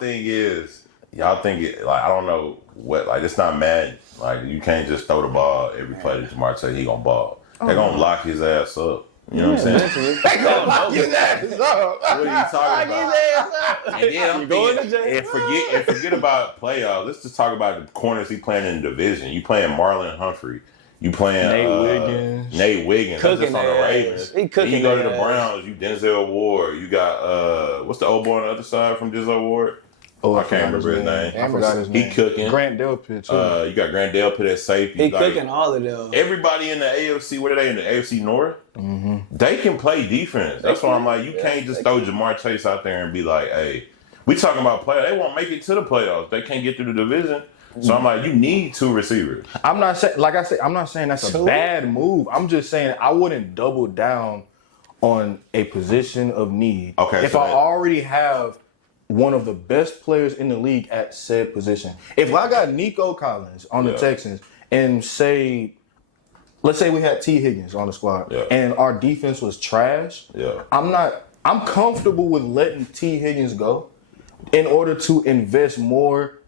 thing is, y'all think it like I don't know what like it's not mad. Like you can't just throw the ball every play to Jamar Chase. He gonna ball. They're gonna lock his ass up. You know what I'm saying? they gonna lock his ass up. What are you talking about? And then I'm going thinking, to jail. and forget about playoffs. Let's just talk about the corners he playing in the division. You playing Marlon Humphrey. You playing Nate Wiggins. That's Cooking just on the ass. Ravens. He cooking Then you go to the ass. Browns. You Denzel Ward. You got what's the old boy on the other side from Denzel Ward? I can't remember his name. I forgot his He name. cooking. Grant Delpit, too. You got Grant Delpit at safety. He Like, cooking all of them. everybody in the AFC, what are they in the AFC North? Mm-hmm. They can play defense. That's why I'm like, you can't just throw Jamar Chase out there and be like, hey, we talking about playoffs. They won't make it to the playoffs. They can't get through the division. So I'm like, you need 2 receivers. I'm not saying, like I said, I'm not saying that's a bad move. I'm just saying I wouldn't double down on a position of need. Okay, if so I already have one of the best players in the league at said position. If I got Nico Collins on the Texans and let's say we had T. Higgins on the squad and our defense was trash, I'm comfortable with letting T. Higgins go in order to invest more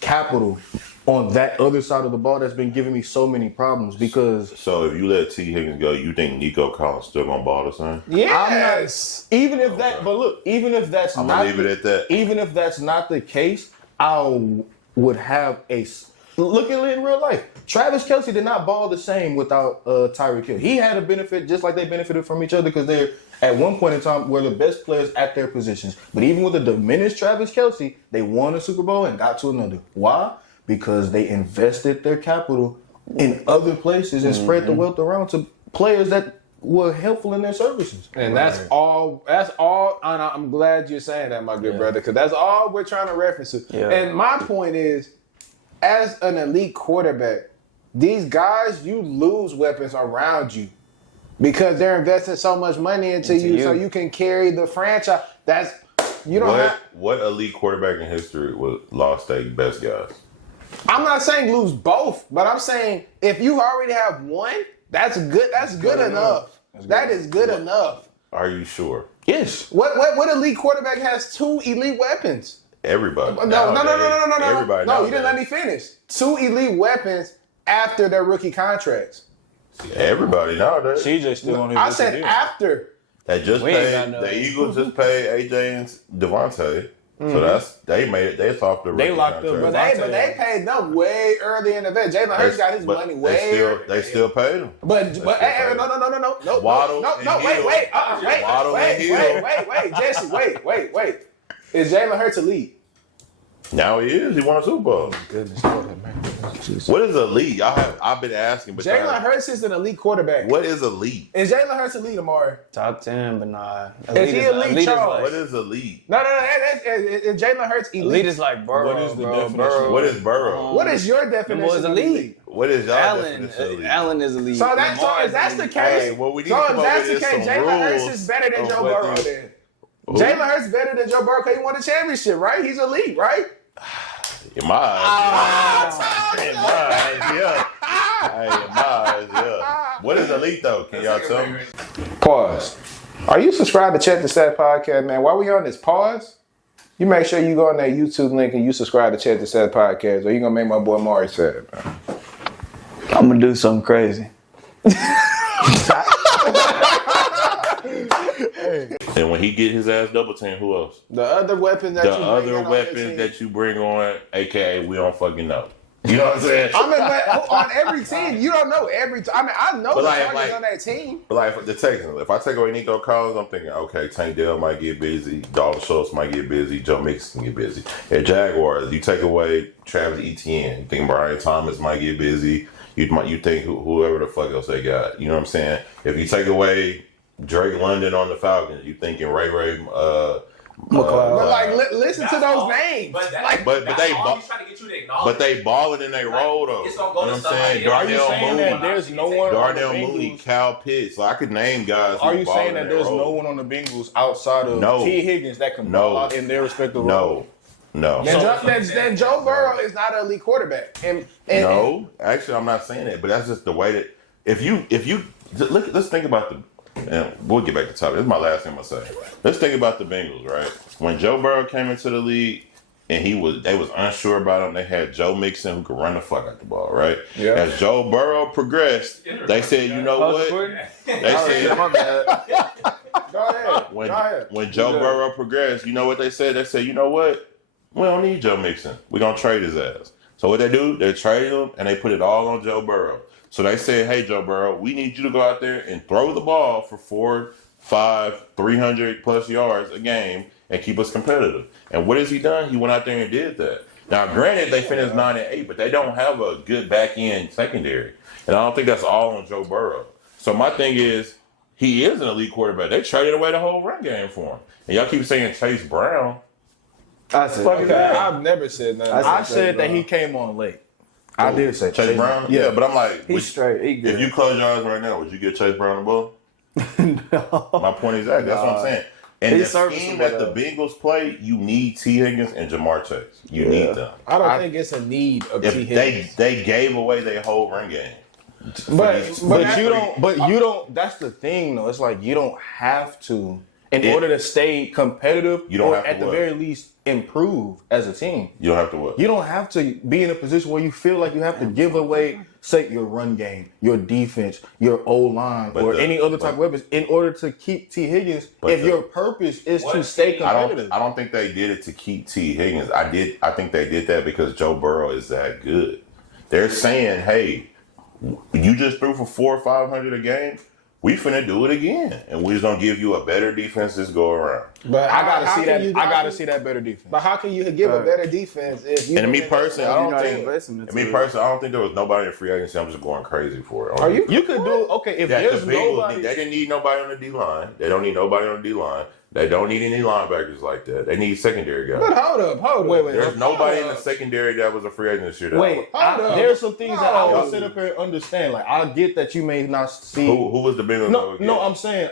capital on that other side of the ball that's been giving me so many problems because So if you let T. Higgins go, you think Nico Collins still gonna ball the same? Yes. even if that's I'm not gonna leave it at that. even if that's not the case, I would have look at it in real life. Travis Kelce did not ball the same without Tyreek Hill. He had a benefit just like they benefited from each other because they're at one point in time were the best players at their positions. But even with a diminished Travis Kelce, they won a Super Bowl and got to another. Why? Because they invested their capital in other places and spread the wealth around to players that were helpful in their services. And that's all. And I'm glad you're saying that, my good brother, because that's all we're trying to reference to. Yeah. And my point is, as an elite quarterback, these guys, you lose weapons around you because they're investing so much money into you, so you can carry the franchise. That's you don't have. What elite quarterback in history lost their best guys? I'm not saying lose both, but I'm saying if you already have one, that's good. That's good enough. That is good enough. Are you sure? Yes. What elite quarterback has 2 elite weapons? Everybody. No. Everybody. No, you didn't let me finish. 2 elite weapons after their rookie contracts. Everybody nowadays. CJ still on his I rookie said deal. after. They just We ain't paid. got no- The Eagles just paid AJ and Devontae. So they made it. They off the rookie They locked up. contract. But they paid them way early in the vet. Jalen Hurts got his money way. They still paid him. But still hey, paid. no. Waddle No, and wait, Hill. wait, Waddle and Hill. wait, Jesse, wait. Is Jalen Hurts elite? Now he is. He won a Super Bowl. Goodness, man. What is elite? I've been asking. But Jalen Hurts is an elite quarterback. what is elite? Is Jalen Hurts elite, Amari? Top 10, but nah. Is he elite, Charles? What is elite? No. Is Jalen Hurts elite? Elite is like Burrow. What is the bro. definition? Burrow. What is Burrow? What is your Them definition boys of elite. elite? What is y'all Allen. definition of elite? Allen is elite. So Lamar if is that's the elite. case, Hey, what we need so to if come up that's with the is case, some Jalen Hurts rules is better than of Joe what Burrow these- then. Jalen Hurts better than Joe Burrow because he won a championship, right? He's elite, right? In my eyes, yeah. Hey, in my eyes, yeah. What is elite though? Can y'all tell me? Pause. Are you subscribed to Check the Stat podcast, man? While we on this pause, you make sure you go on that YouTube link and you subscribe to Check the Stat podcast, or you gonna make my boy Mari sad, man. I'm gonna do something crazy. And when he get his ass double team, who else? The other weapons that The you bring other in on weapons that you bring on, aka we don't fucking know. You know what I'm saying? I mean, but on every team, you don't know every. I mean, I know But the like- targets like- on that team. But like the Texans, if I take away Nico Collins, I'm thinking, okay, Tank Dell might get busy, Dalton Schultz might get busy, Joe Mixon get busy. At Jaguars, you take away Travis Etienne, you think Brian Thomas might get busy. You think whoever the fuck else they got. You know what I'm saying? If you take away Drake London on the Falcons, you thinking Ray But like, listen to those names. But they all he's trying to get you to acknowledge. but they balling in their role though. It's You know gonna go what to I'm somebody saying? else. Are you Darnell saying that Mooney, there's no one on the Darnell Mooney, Bengals? Cal Pitts. Like I could name guys. Are who you balling saying in that their there's no role. one on the Bengals outside of No. T. Higgins that can No. ball out in their respective role? No. Then Joe Burrow is not an elite quarterback. And No, actually, I'm not saying that, but that's just the way that if you look, let's think about and we'll get back to the topic. This is my last thing I'm gonna say. Let's think about the Bengals, right? When Joe Burrow came into the league and they was unsure about him, they had Joe Mixon who could run the fuck out the ball, right? Yeah. As Joe Burrow progressed, they said, you know what? They said My bad. Go ahead. when Joe Burrow progressed, you know what they said? They said, you know what? We don't need Joe Mixon. We're going to trade his ass. So what they do, they traded him and they put it all on Joe Burrow. So they said, hey, Joe Burrow, we need you to go out there and throw the ball for 4, 5, 300 plus yards a game and keep us competitive. And what has he done? He went out there and did that. Now, granted, they finished 9-8, but they don't have a good back end secondary. And I don't think that's all on Joe Burrow. So my thing is, he is an elite quarterback. They traded away the whole run game for him. And y'all keep saying Chase Brown. I said, Fuck Okay, I've never said nothing. I said that he came on late. I did say Chase Brown? Yeah, But I'm like, he's straight. He good. if you close your eyes right now, would you give Chase Brown the ball? no. My point is that. That's what I'm saying. And He's the scheme that the Bengals play, you need T. Higgins and Jamar Chase. You need them. I don't think it's a need of T. If Higgins. they gave away their whole run game. But You don't. That's the thing, though. It's like you don't have to, in order to stay competitive, You don't or have to at the what? very least improve as a team. You don't have to what? You don't have to be in a position where you feel like you have to give away, say, your run game, your defense, your O-line, or any other type of weapons in order to keep T. Higgins. If your purpose is to stay competitive. I don't think they did it to keep T. Higgins. I think they did that because Joe Burrow is that good. They're saying, hey, you just threw for 400 or 500 a game. We finna do it again, and we're just gonna give you a better defense this go around. But I gotta how see can that. you- I gotta see that better defense. But how can you give a better defense if you? And me personally, I don't think. investing I don't think there was nobody in free agency. I'm just going crazy for it. Are you? You could do if That there's the Bengals nobody. they didn't need nobody on the D line. They don't need nobody on the D line. They don't need any linebackers like that. They need secondary guys. But hold up. Wait. There's nobody in the secondary that was a free agent this year. Wait, Hold up. there's some things that I No. will sit up here and understand. Like I get that you may not see. Who was the Bengals? No, I'm saying.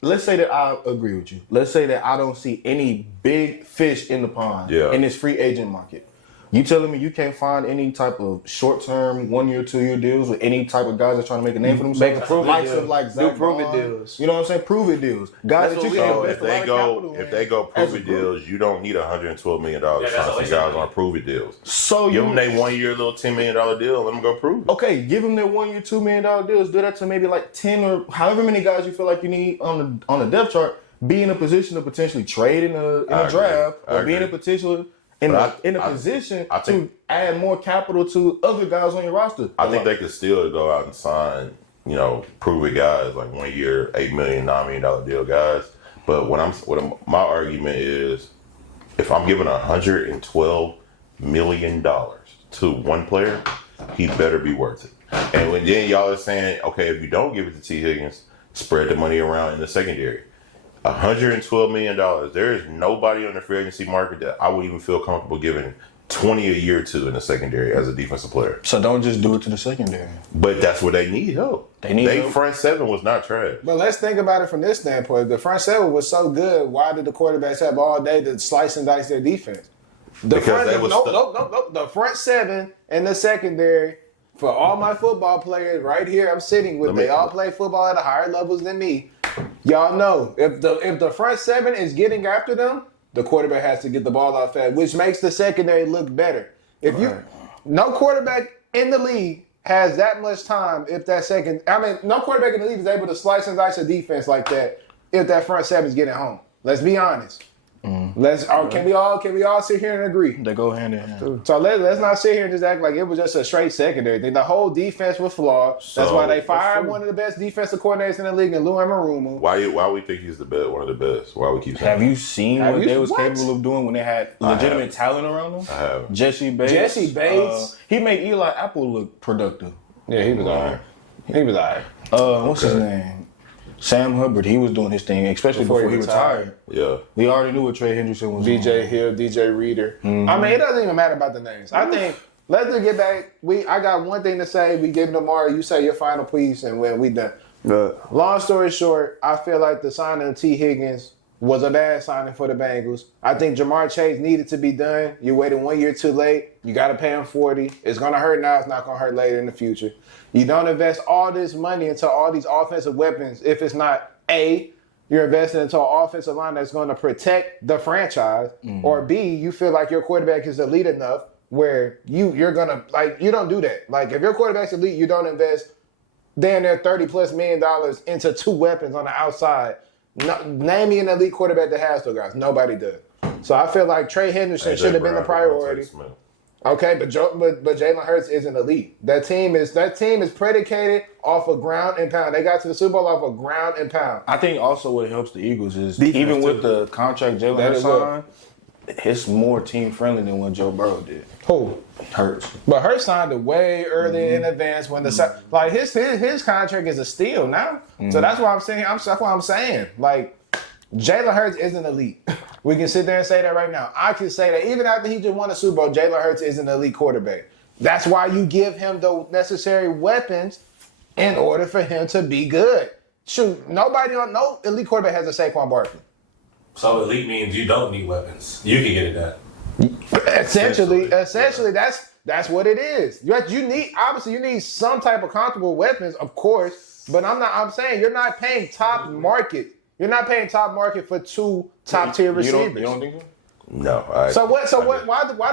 Let's say that I agree with you. Let's say that I don't see any big fish in the pond in this free agent market. You telling me you can't find any type of short-term, 1 year, 2 year deals with any type of guys that are trying to make a name for themselves? Make a prove it Likes deal. of like Do Zach prove it Bond. deals. You know what I'm saying? Prove it deals. Guys that you can So invest if a lot of capital if they go as prove a it group. deals, you don't need $112 million to that's sign some always guys something. on prove it deals. So Give them their 1 year little $10 million deal. Let them go prove it. Okay, give them their 1 year, $2 million deals. Do that to maybe like 10 or however many guys you feel like you need on the depth chart. Be in a position to potentially trade in a I agree. draft, I or be in a agree. position position I think- to add more capital to other guys on your roster. I think they could still go out and sign, prove it guys like 1 year, $8 million, $9 million deal guys. But my argument is, if I'm giving $112 million to one player, he better be worth it. And when then y'all are saying, okay, if you don't give it to T. Higgins, spread the money around in the secondary. $112 million. There is nobody on the free agency market that I would even feel comfortable giving 20 a year to in the secondary as a defensive player. So don't just do it to the secondary. But that's where they need help. They help. front seven was not trash. But let's think about it from this standpoint. If the front seven was so good, why did the quarterbacks have all day to slice and dice their defense? The front seven and the secondary, for all my football players right here I'm sitting with, they all play football at higher levels than me. Y'all know, if the front seven is getting after them, the quarterback has to get the ball out fast, which makes the secondary look better. No quarterback in the league has that much time no quarterback in the league is able to slice and dice a defense like that if that front seven is getting home. Let's be honest. Can we all sit here and agree? They go hand in hand. So let's not sit here and just act like it was just a straight secondary thing. The whole defense was flawed. That's why they fired one of the best defensive coordinators in the league, in Lou Anarumo. Why we think he's the best, one of the best? Why we keep saying? Have you seen what they was capable of doing when they had legitimate talent around them? I have. Jesse Bates. He made Eli Apple look productive. Yeah, he was all right. What's his name? Sam Hubbard, he was doing his thing, especially before he retired. Yeah. We already knew what Trey Hendrickson was DJ doing. Hill, DJ Reader. I mean, it doesn't even matter about the names. I think, let's just get back. I got one thing to say. We give tomorrow. You say your final piece, and when we done. Long story short, I feel like the signing of T. Higgins was a bad signing for the Bengals. I think Jamar Chase needed to be done. You waited 1 year too late. You got to pay him $40. It's going to hurt now. It's not going to hurt later in the future. You don't invest all this money into all these offensive weapons if it's not A, you're investing into an offensive line that's going to protect the franchise, or B, you feel like your quarterback is elite enough where you're going to, like, you don't do that. Like, if your quarterback's elite, you don't invest damn near $30+ million into two weapons on the outside. Name me an elite quarterback that has those guys. Nobody does. So I feel like Trey Henderson should have been the priority. Okay, but Jalen Hurts isn't elite. That team is predicated off of ground and pound. They got to the Super Bowl off of ground and pound. I think also what helps the Eagles is even with the contract Jalen Hurts signed, it's more team friendly than what Joe Burrow did. Who? Hurts. But Hurts signed it way early in advance when like his contract is a steal now. So that's what I'm saying. That's what I'm saying. Like, Jalen Hurts isn't elite. We can sit there and say that right now. I can say that even after he just won a Super Bowl, Jalen Hurts is an elite quarterback. That's why you give him the necessary weapons in order for him to be good. Shoot, no elite quarterback has a Saquon Barkley. So elite means you don't need weapons. You can get it done. Essentially, that's what it is. You need some type of comfortable weapons, of course. But I'm saying you're not paying top market. You're not paying top market for two top tier receivers. You don't think so? No. Why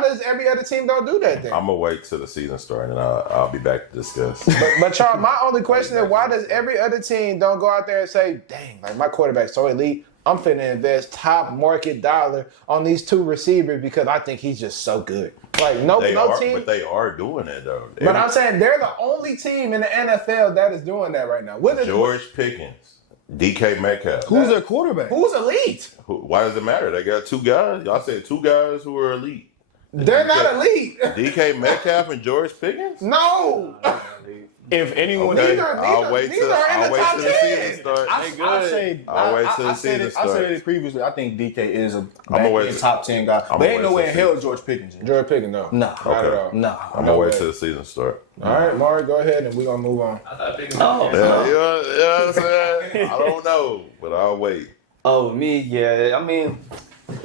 does every other team don't do that then? I'm gonna wait till the season starts and I'll be back to discuss. but Charles, my only question is why does every other team don't go out there and say, dang, like my quarterback's so elite, I'm finna invest top market dollar on these two receivers because I think he's just so good. Like team. But they are doing it though. But I'm saying they're the only team in the NFL that is doing that right now. George Pickens. DK Metcalf. Who's their quarterback? Who's elite? Why does it matter? They got two guys. Y'all said two guys who are elite. They're not elite. DK Metcalf and George Pickens? No. If anyone, I'll wait till the season starts. I'll wait till the season starts. I said it previously. I think DK is a top 10 guy. But ain't no way in hell George Pickens is. George Pickens, no. Nah. Not at all. Nah. I'm gonna wait till the season starts. All right, Maury, go ahead and we're gonna move on. I thought Pickens You know what I'm saying? I don't know, but I'll wait. Oh, me, yeah. I mean,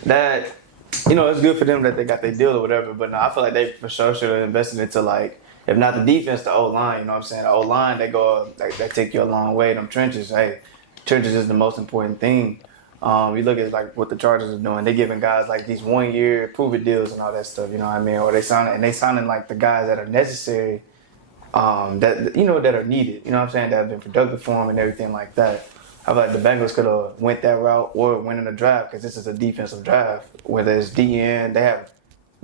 that, it's good for them that they got their deal or whatever, but no, I feel like they for sure should have invested into, like, if not the defense, the O-line, you know what I'm saying? The O-line, they take you a long way. Them trenches, trenches is the most important thing. You look at, like, what the Chargers are doing. They giving guys, like, these 1 year prove-it deals and all that stuff, you know what I mean? Or they signing, like, the guys that are necessary, that are needed, you know what I'm saying? That have been productive for them and everything like that. I feel like the Bengals could have went that route or went in the draft because this is a defensive draft. Whether it's DN, they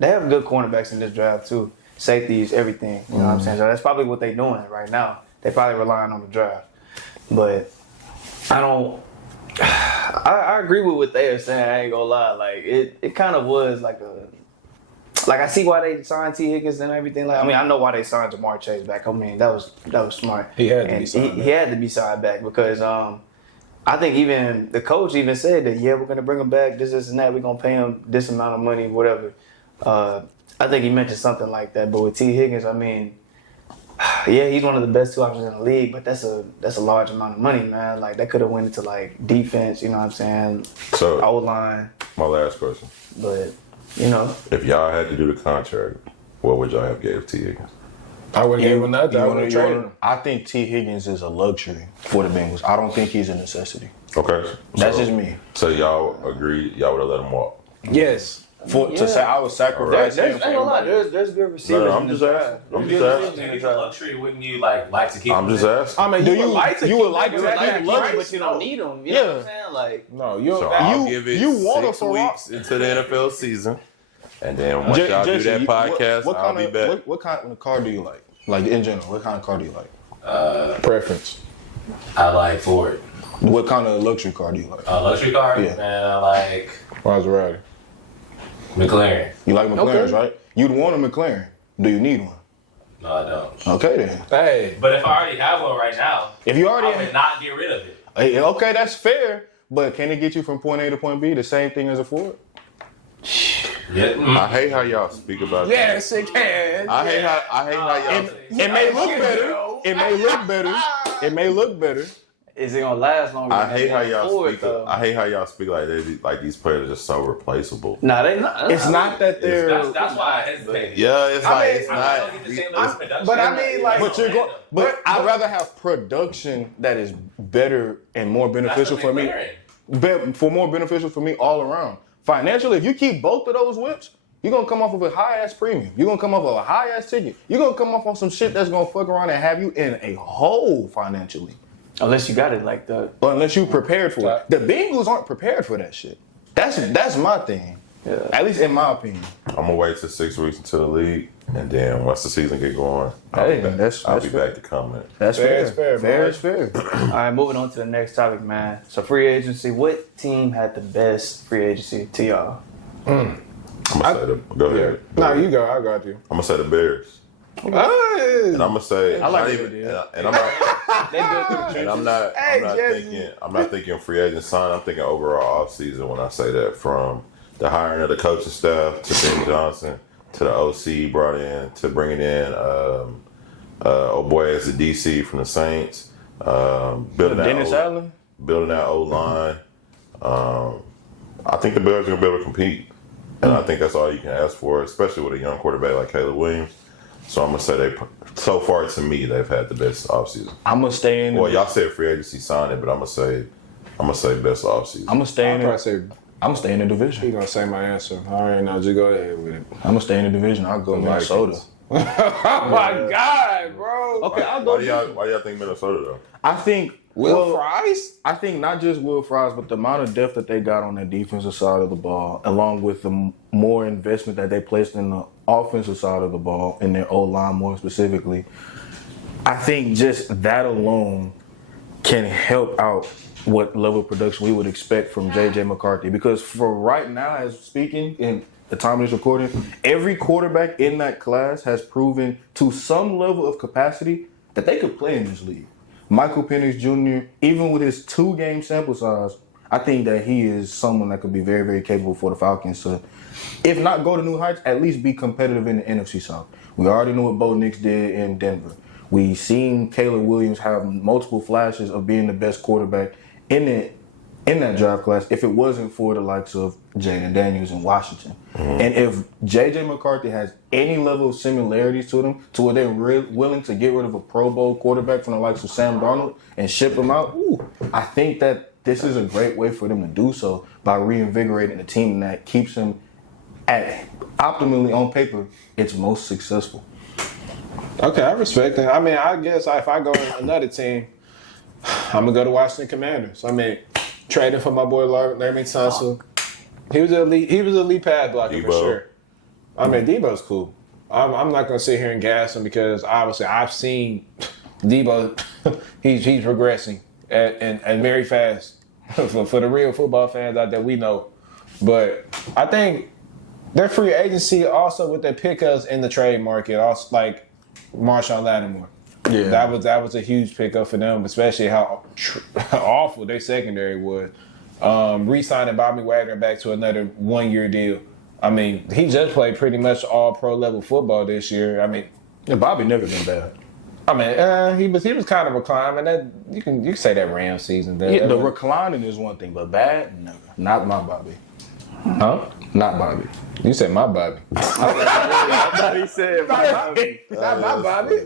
have good cornerbacks in this draft, too. Safeties, everything. You know what I'm saying? So that's probably what they're doing right now. They probably relying on the draft. But I agree with what they are saying. I ain't gonna lie. Like it kind of was like I see why they signed T. Higgins and everything. Like, I mean, I know why they signed Jamar Chase back. I mean, that was smart. He had to be signed back. He had to be signed back because I think even the coach even said that, we're gonna bring him back, this and that. We're gonna pay him this amount of money, whatever. I think he mentioned something like that. But with T. Higgins, I mean, yeah, he's one of the best 2 options in the league, but that's a large amount of money, man. Like, that could have went into, like, defense, you know what I'm saying? So, O-line. my last question. But, you know. If y'all had to do the contract, what would y'all have gave T. Higgins? I wouldn't give him nothing. I You wouldn't wanna- trade him. I think T. Higgins is a luxury for the Bengals. I don't think he's a necessity. Okay. That's so, just me. So y'all agreed y'all would have let him walk? Yes. To say I would sacrifice him. Ain't gonna lie, there's good receivers. No, I'm in the just draft. asking. I'm There's just good asking. receivers in If the it's a draft. luxury, wouldn't you like to keep I'm him just in? asking. I mean, Do you would like to you keep would like him, to but like that to love price, him, But you don't need them. You know what I'm saying? Like, No, you. So I'll You- give it you want a 6 Ferrari- weeks into the NFL season, and then once y'all do that podcast, I'll be back. What kind of car do you like? Like in general, what kind of car do you like? preference. I like Ford. What kind of luxury car do you like? Luxury car, Yeah. man. I like Maserati. McLaren. You like McLarens, Okay. right? You'd want a McLaren. Do you need one? No, I don't. Okay then. Hey. But if I already have one right now, If you I already would not get rid of it. Hey, okay, that's fair. But can it get you from point A to point B the same thing as a Ford? Yeah. I hate how y'all speak about that. Yes, it can. I hate how y'all. It may look better. It may look better. It may look better. is it gonna last longer? I than hate how going y'all forward, speak. though? I hate how y'all speak like these players are just so replaceable. Nah, they not. It's not that they're. That's why I hesitate. Yeah, it's like mean, it's I not. don't get the same level of production. but I mean, like- But you're going. But I'd rather have production that is better and more beneficial for me. More beneficial for me all around. Financially, if you keep both of those whips, you're gonna come off of a high ass premium. You're gonna come off of a high ass ticket. You're gonna come off on some shit that's gonna fuck around and have you in a hole financially. Unless you got it like that. But unless you prepared for it. The Bengals aren't prepared for that shit. That's my thing. Yeah. At least in my opinion. I'm gonna wait till 6 weeks into the league, and then once the season get going, Hey, I'll that's be fair. back to comment. That's Fair fair. is fair, Fair bro. is fair. All right, moving on to the next topic, man. So free agency. What team had the best free agency to y'all? I'm gonna say go ahead. No, you go. I got you. I'm gonna say the Bears, and I'm gonna say I like not it, even, yeah. and I'm not. They good through the And trenches. I'm not. Hey, Jesse. I'm not thinking free agent sign. I'm thinking overall off season when I say that. From the hiring of the coaching staff to Ben Johnson to the OC brought in to bringing in oh boy as the DC from the Saints, building Dennis that Allen? building that O line. I think the Bears are gonna be able to compete, and I think that's all you can ask for, especially with a young quarterback like Caleb Williams. So I'm gonna say so far to me, they've had the best offseason. I'm gonna stay in. Well, y'all said free agency signing, but I'm gonna say best offseason. I'm gonna stay I'll in. probably say I'm gonna stay in the he division. gonna say my answer. I already know. Just go ahead with it. I'm gonna stay in the division. I'll go Minnesota. Oh my God, bro. Okay, I'll go. Why do y'all think Minnesota though? I think Will Fries? I think not just Will Fries, but the amount of depth that they got on the defensive side of the ball, along with the more investment that they placed in the offensive side of the ball, in their O-line more specifically, I think just that alone can help out what level of production we would expect from J.J. McCarthy. Because for right now, as speaking, in the time of this recording, every quarterback in that class has proven to some level of capacity that they could play in this league. Michael Penix Jr., even with his 2-game sample size, I think that he is someone that could be very, very capable for the Falcons to, if not go to new heights, at least be competitive in the NFC South. We already know what Bo Nix did in Denver. We seen Caleb Williams have multiple flashes of being the best quarterback in that draft class if it wasn't for the likes of Jaden Daniels in Washington. And if J.J. McCarthy has any level of similarities to them, to where they're willing to get rid of a Pro Bowl quarterback from the likes of Sam Darnold and ship him out, I think that this is a great way for them to do so by reinvigorating a team that keeps them at optimally on paper its most successful. Okay, I respect that. I mean, I guess if I go in another team, I'm gonna go to Washington Commanders. I mean, trading for my boy Larry Tunsil. He was an elite pass blocker for Debo. sure. I mean, Debo's cool. I'm not gonna sit here and gas him because obviously I've seen Debo. he's progressing and very fast for the real football fans out there we know. But I think their free agency also with their pickups in the trade market, also like Marshawn Lattimore. Yeah. That was a huge pickup for them, especially how awful their secondary was. Re-signing Bobby Wagner back to another 1-year deal. I mean, he just played pretty much all pro level football this year. I mean, Bobby never been bad. he was kind of reclining. That you can say that Rams season. Yeah, the reclining is one thing, but bad, never. Not my Bobby. Huh? Not Bobby. You said my Bobby. I thought he said Bobby. Not my Bobby.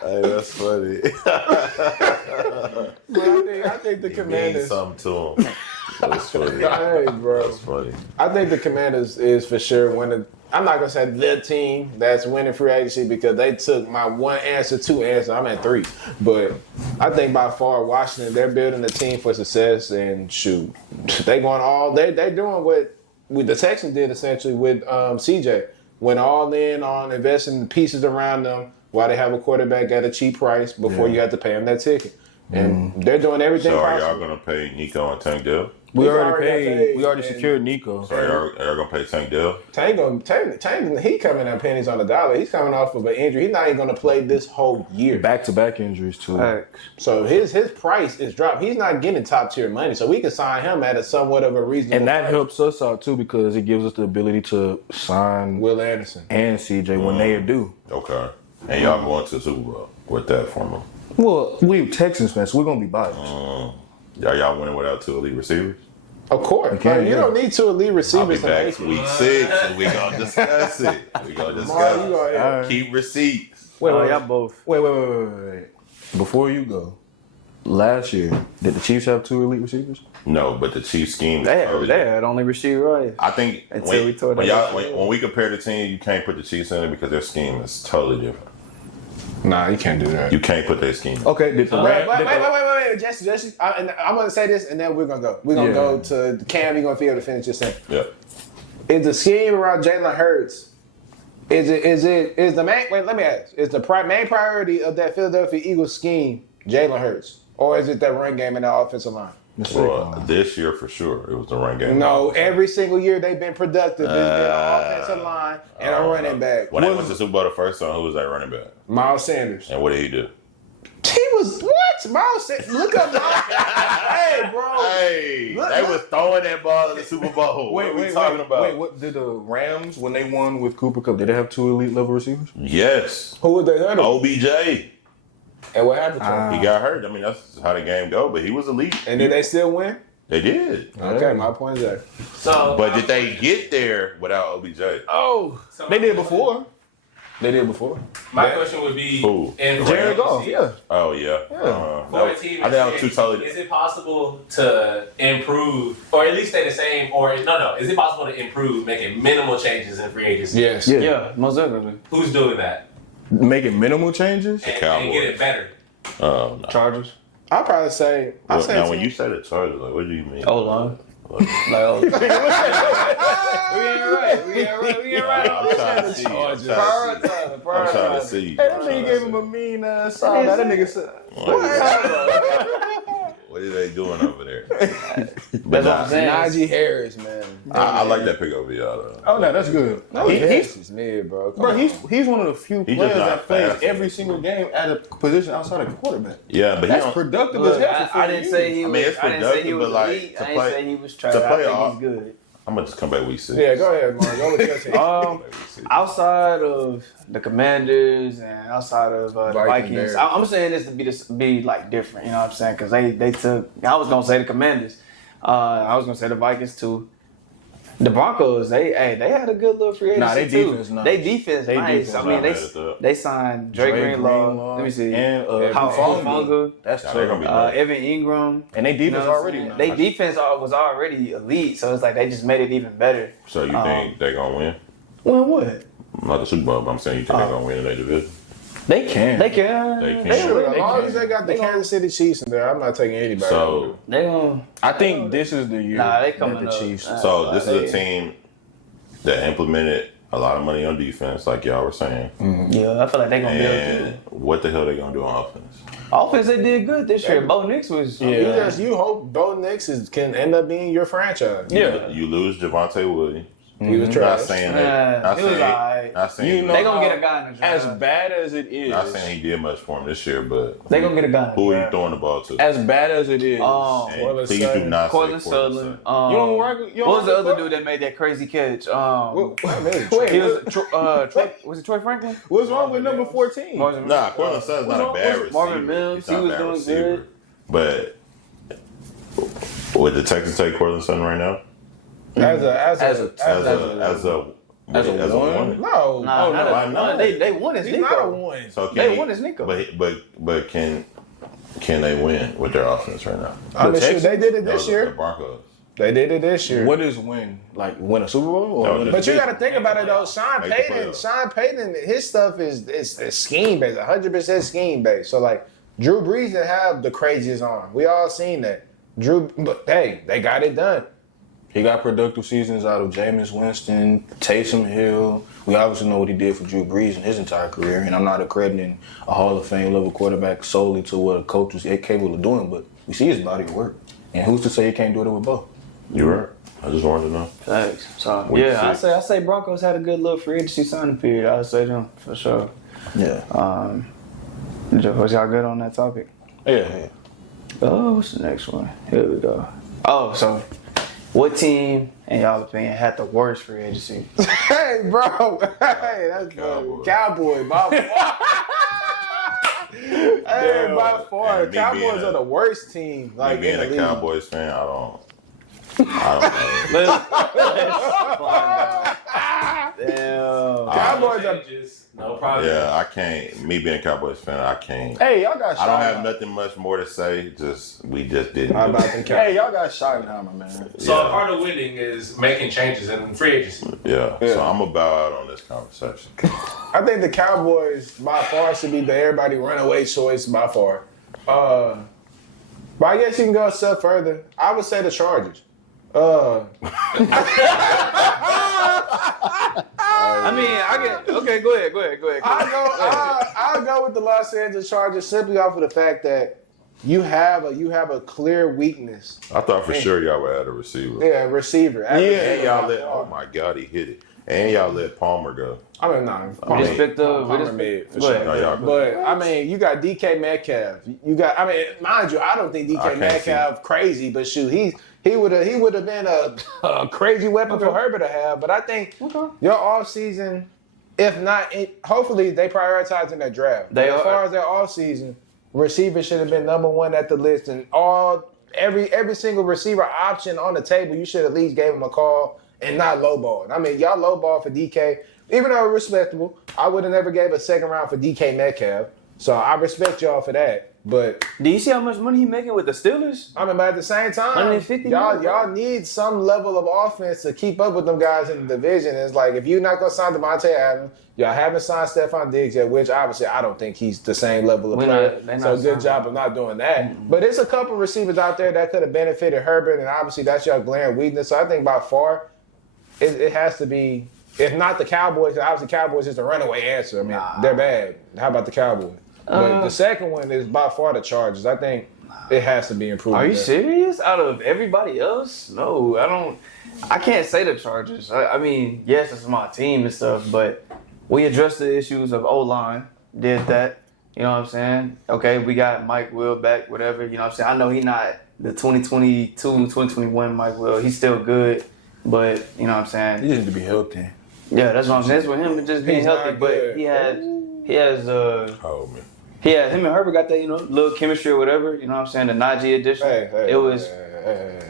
Hey, that's funny. But I think the Means Commanders. something to him. That's funny. Hey, bro. That's funny. I think the Commanders is for sure one of. I'm not gonna say the team that's winning free agency because they took my one answer, two answer. I'm at 3, but I think by far Washington they're building a team for success and shoot, they going all they doing what the Texans did essentially with CJ. Went all in on investing pieces around them while they have a quarterback at a cheap price before you have to pay them that ticket, and they're doing everything. So are possible. y'all gonna pay Nico and Tank Dell? We already already paid. We already and- secured Nico. So y'all gonna pay Tank Dell? Tank, he coming at pennies on the dollar. He's coming off of an injury. He's not even going to play this whole year. Back-to-back injuries too. Facts. So his price is dropped. He's not getting top tier money. So we can sign him at a somewhat of a reasonable And that price. helps us out too because it gives us the ability to sign Will Anderson. and CJ when they are due. Okay. And y'all going to the Super Bowl with that formula? Well, we Texans fans, so we're gonna be biased. Y'all winning without 2 elite receivers? Of course. Okay, Like, you yeah. don't need 2 elite I'll be receivers. back week 6 and we gonna discuss it. We gonna Mario, you discuss go it. ahead. Keep receipts. Wait, Oh, wait, y'all both. wait. Before you go, last year did the Chiefs have 2 elite receivers? No, but the Chiefs scheme. They had only receiver right. I think Until we tore that when we compare the team, you can't put the Chiefs in it because their scheme is totally different. Nah, you can't do that. You can't put their scheme. Okay, did the Wait, Rams? Jesse. I'm going to say this, and then we're going to go. We're going to go to Cam. You're going to be able to finish this thing. Yeah. Is the scheme around Jalen Hurts? Is the main? Wait, let me ask. Is the main priority of that Philadelphia Eagles scheme Jalen Hurts, or is it that run game and that offensive line? Well, this year for sure, it was the run game. No, every single year they've been productive. It's been an offensive line and a running back. When they went to the Super Bowl the first time, who was that running back? Miles Sanders. And what did he do? He was what? Miles Sanders. Look up Miles. Hey, bro. Hey, they was throwing that ball in the Super Bowl. What are we talking about? Wait, what did the Rams when they won with Cooper Kupp? Did they have 2 elite level receivers? Yes. Who was they under? OBJ. And what happened to him? He got hurt. I mean, that's how the game go. But he was elite. And did they still win? They did. Okay, my point is that. So, But did they get there without OBJ? Oh, so they did before. They did before. My question would be, Who? in Jared Goff, yeah. Oh yeah. for a team, I think that was two totally. is it possible to improve, or at least stay the same, or no? Is it possible to improve, making minimal changes in free agency? Yes. Yeah. Yeah, most definitely. Who's doing that? Making minimal changes. And Cowboys. get it better. No. Chargers. I'll probably say. Well, now, when you say the Chargers, like, what do you mean? O-line. Like, We ain't right. I'm trying to see. I'm trying to see. Hey, that nigga gave him a mean song. That nigga said. What are they doing over there? That's But what I'm saying. Najee Harris, man. I like that pick over y'all though. Oh no, that's good. He's mid, bro. Come Bro, on. he's one of the few He's players just not that plays fast. every single game at a position outside of quarterback. Yeah, but he That's don't. productive Look, as hell. for I 40 didn't say he I was. mean, it's I didn't say he productive, was but, like, elite. to I didn't play- say he was trash. to play I think off- he's good. I'm gonna just come back week 6. Yeah, go ahead, Mark. Go with your team. Outside of the Commanders and outside of the Vikings Vikings, there. I'm saying this to be like different. You know what I'm saying? Because they took. I was gonna say the Commanders. I was gonna say the Vikings too. The Broncos, they had a good little free agency Nah, they too. defense nice. They defense They nice. defense I mean, nice. they signed Drake Greenlaw. Let me see. And Hufanga. That's Yeah, they're gonna be tough. nice. Evan Ingram. And they You defense know what I'm already saying? nice. They defense was already elite, so it's like they just made it even better. So you think they're gonna win? Well, what? Not the Super Bowl, but I'm saying you think they're gonna win in their division. They can. They can. They can. Sure, as They long can. as they got the Kansas City Chiefs in there, I'm not taking anybody. So, They gonna. I think this is the year Nah, they that coming the up. Chiefs. so this is a team that implemented a lot of money on defense, like y'all were saying. Yeah, I feel like they gonna be able And what the hell they gonna do on offense? to. Offense, they did good this year. Bo Nix was. you hope Bo Nix can end up being your franchise. Yeah. You lose Javonte Williams. We was Not trash. saying that. Not it was saying. alright. Not saying. You know, They gonna get a guy in the draft. As bad as it is, Not saying he did much for him this year, but They gonna get a guy in the who are you draft. throwing the ball to? as bad as it is, And Cortland please do Sutton. not Cortland say Cortland Sutherland. Sutton. you don't rock. You don't What was the rock other with dude that made that crazy catch? Wait, He was Troy. Was it Troy Franklin? What's wrong with number 14? Nah, Cortland Sutton's not a bad receiver. Marvin Mims, He's not he was a bad doing receiver. good. But would the Texans take Cortland Sutton right now? as a As a one? no, Nah, not why a not? one. They won his he's Nico. not a one. So can They he- won his Nico. But can they win with their offense right now? I mean, Texans? shoot, they did it No, this the year. Broncos. They did it this year. What is win? Like win a Super Bowl? Or No, win a But you got division? to think about it though. Sean Make the Payton, playoffs. Sean Payton, his stuff is scheme based, 100% scheme based. So like Drew Brees didn't have the craziest arm. We all seen that. But hey, they got it done. He got productive seasons out of Jameis Winston, Taysom Hill. We obviously know what he did for Drew Brees in his entire career, and I'm not accrediting a Hall of Fame level quarterback solely to what a coach is capable of doing, but we see his body of work. And who's to say he can't do it with both? You right. I just wanted to know. Thanks. So Week yeah, six. I say Broncos had a good little free agency signing period. I would say them for sure. Yeah. Was y'all good on that topic? Yeah. Oh, what's the next one? Here we go. Oh, so what team, in y'all opinion, had the worst free agency? Hey, bro. Hey, that's Cowboys. Cowboy. By far. Hey, by far, And me Cowboys being are the worst team. Like Me being in the a league. Cowboys fan, I don't know. Damn. Cowboys are. No problem. Yeah, I can't. Me being a Cowboys fan, I can't. Hey, y'all got I don't have Schottenheimer. nothing much more to say. We just didn't. How do about it. them Hey, Cowboys? y'all got Schottenheimer, man. So Yeah. a part of winning is making changes in free agency. Yeah. So I'm gonna bow out on this conversation. I think the Cowboys by far should be the everybody runaway choice by far. But I guess you can go a step further. I would say the Chargers. I mean, I get. Okay, go ahead. I'll go with the Los Angeles Chargers simply off of the fact that you have a clear weakness. I thought for sure y'all would add a receiver. Yeah, receiver. And y'all let. Oh my God, he hit it. And y'all let Palmer go. I mean, no. We just picked up. Palmer mid, for Go sure. ahead. No, y'all. But I mean, you got DK Metcalf. You got. I mean, mind you, I don't think I DK can't Metcalf crazy, but shoot, he would have been a crazy weapon for Herbert to have. But I think your off season, if not, hopefully they prioritize in their draft. They As are. far as their off season, receiver should have been number one at the list, and every single receiver option on the table, you should at least gave him a call and not lowball. I mean, y'all lowball for DK, even though it's respectable. I would have never gave a second round for DK Metcalf, so I respect y'all for that. But Do you see how much money he making with the Steelers? I mean, but at the same time, 150 y'all million, need some level of offense to keep up with them guys in the division. It's like if you're not gonna sign Devontae Adams, y'all haven't signed Stephon Diggs yet, which obviously I don't think he's the same level of player. they're not So good signed. job of not doing that. But it's a couple receivers out there that could have benefited Herbert, and obviously that's your glaring weakness. So I think by far, it has to be. If not the Cowboys, 'cause obviously Cowboys is the runaway answer. I mean, they're bad. How about the Cowboys? But the second one is by far the Chargers. I think it has to be improved. Are you there. serious? Out of everybody else? No, I don't. I can't say the Chargers. I mean, yes, it's my team and stuff, but we addressed the issues of O-line. Did that. You know what I'm saying? Okay, we got Mike Will back, whatever. You know what I'm saying? I know he's not the 2022, 2021 Mike Will. He's still good, but you know what I'm saying? He just need to be healthy. Yeah, that's what I'm saying. It's with him just being He's healthy, not but good. he has Oh man. Yeah, him and Herbert got that, little chemistry or whatever. You know what I'm saying? The Najee edition. It was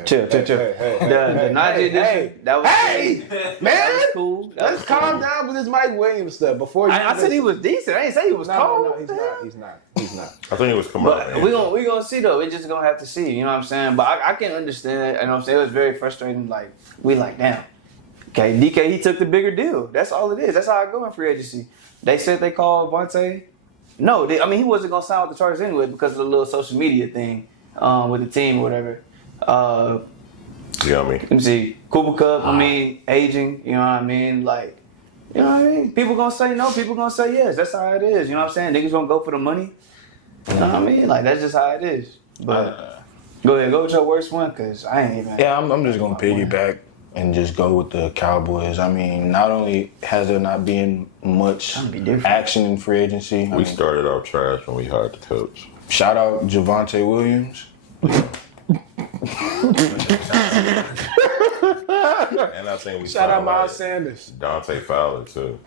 chill. The Najee edition. That was Hey, that man, was cool. That let's was cool. calm down with this Mike Williams stuff before you. I said he was decent. I didn't say he was cold. No, he's not. I think it was coming But out. we gonna see though. We just gonna have to see. You know what I'm saying? But I can understand. You know what I'm saying? It was very frustrating. Like we damn. Okay, DK he took the bigger deal. That's all it is. That's how I go in free agency. They said they called Vontae. No, he wasn't gonna sign with the Chargers anyway because of the little social media thing with the team or whatever. Yummy. Let me see. Cooper Cup, aging, you know what I mean? Like, you know what I mean? People gonna say no, people gonna say yes. That's how it is, you know what I'm saying? Niggas gonna go for the money. You know what I mean? Like, that's just how it is. But go ahead, go with your worst one, because I ain't even. Yeah, I'm just gonna piggyback. and just go with the Cowboys. I mean, not only has there not been much action in free agency. We started off trash when we hired the coach. Shout out Javonte Williams. And I think we Shout out Miles like Sanders. Dante Fowler too.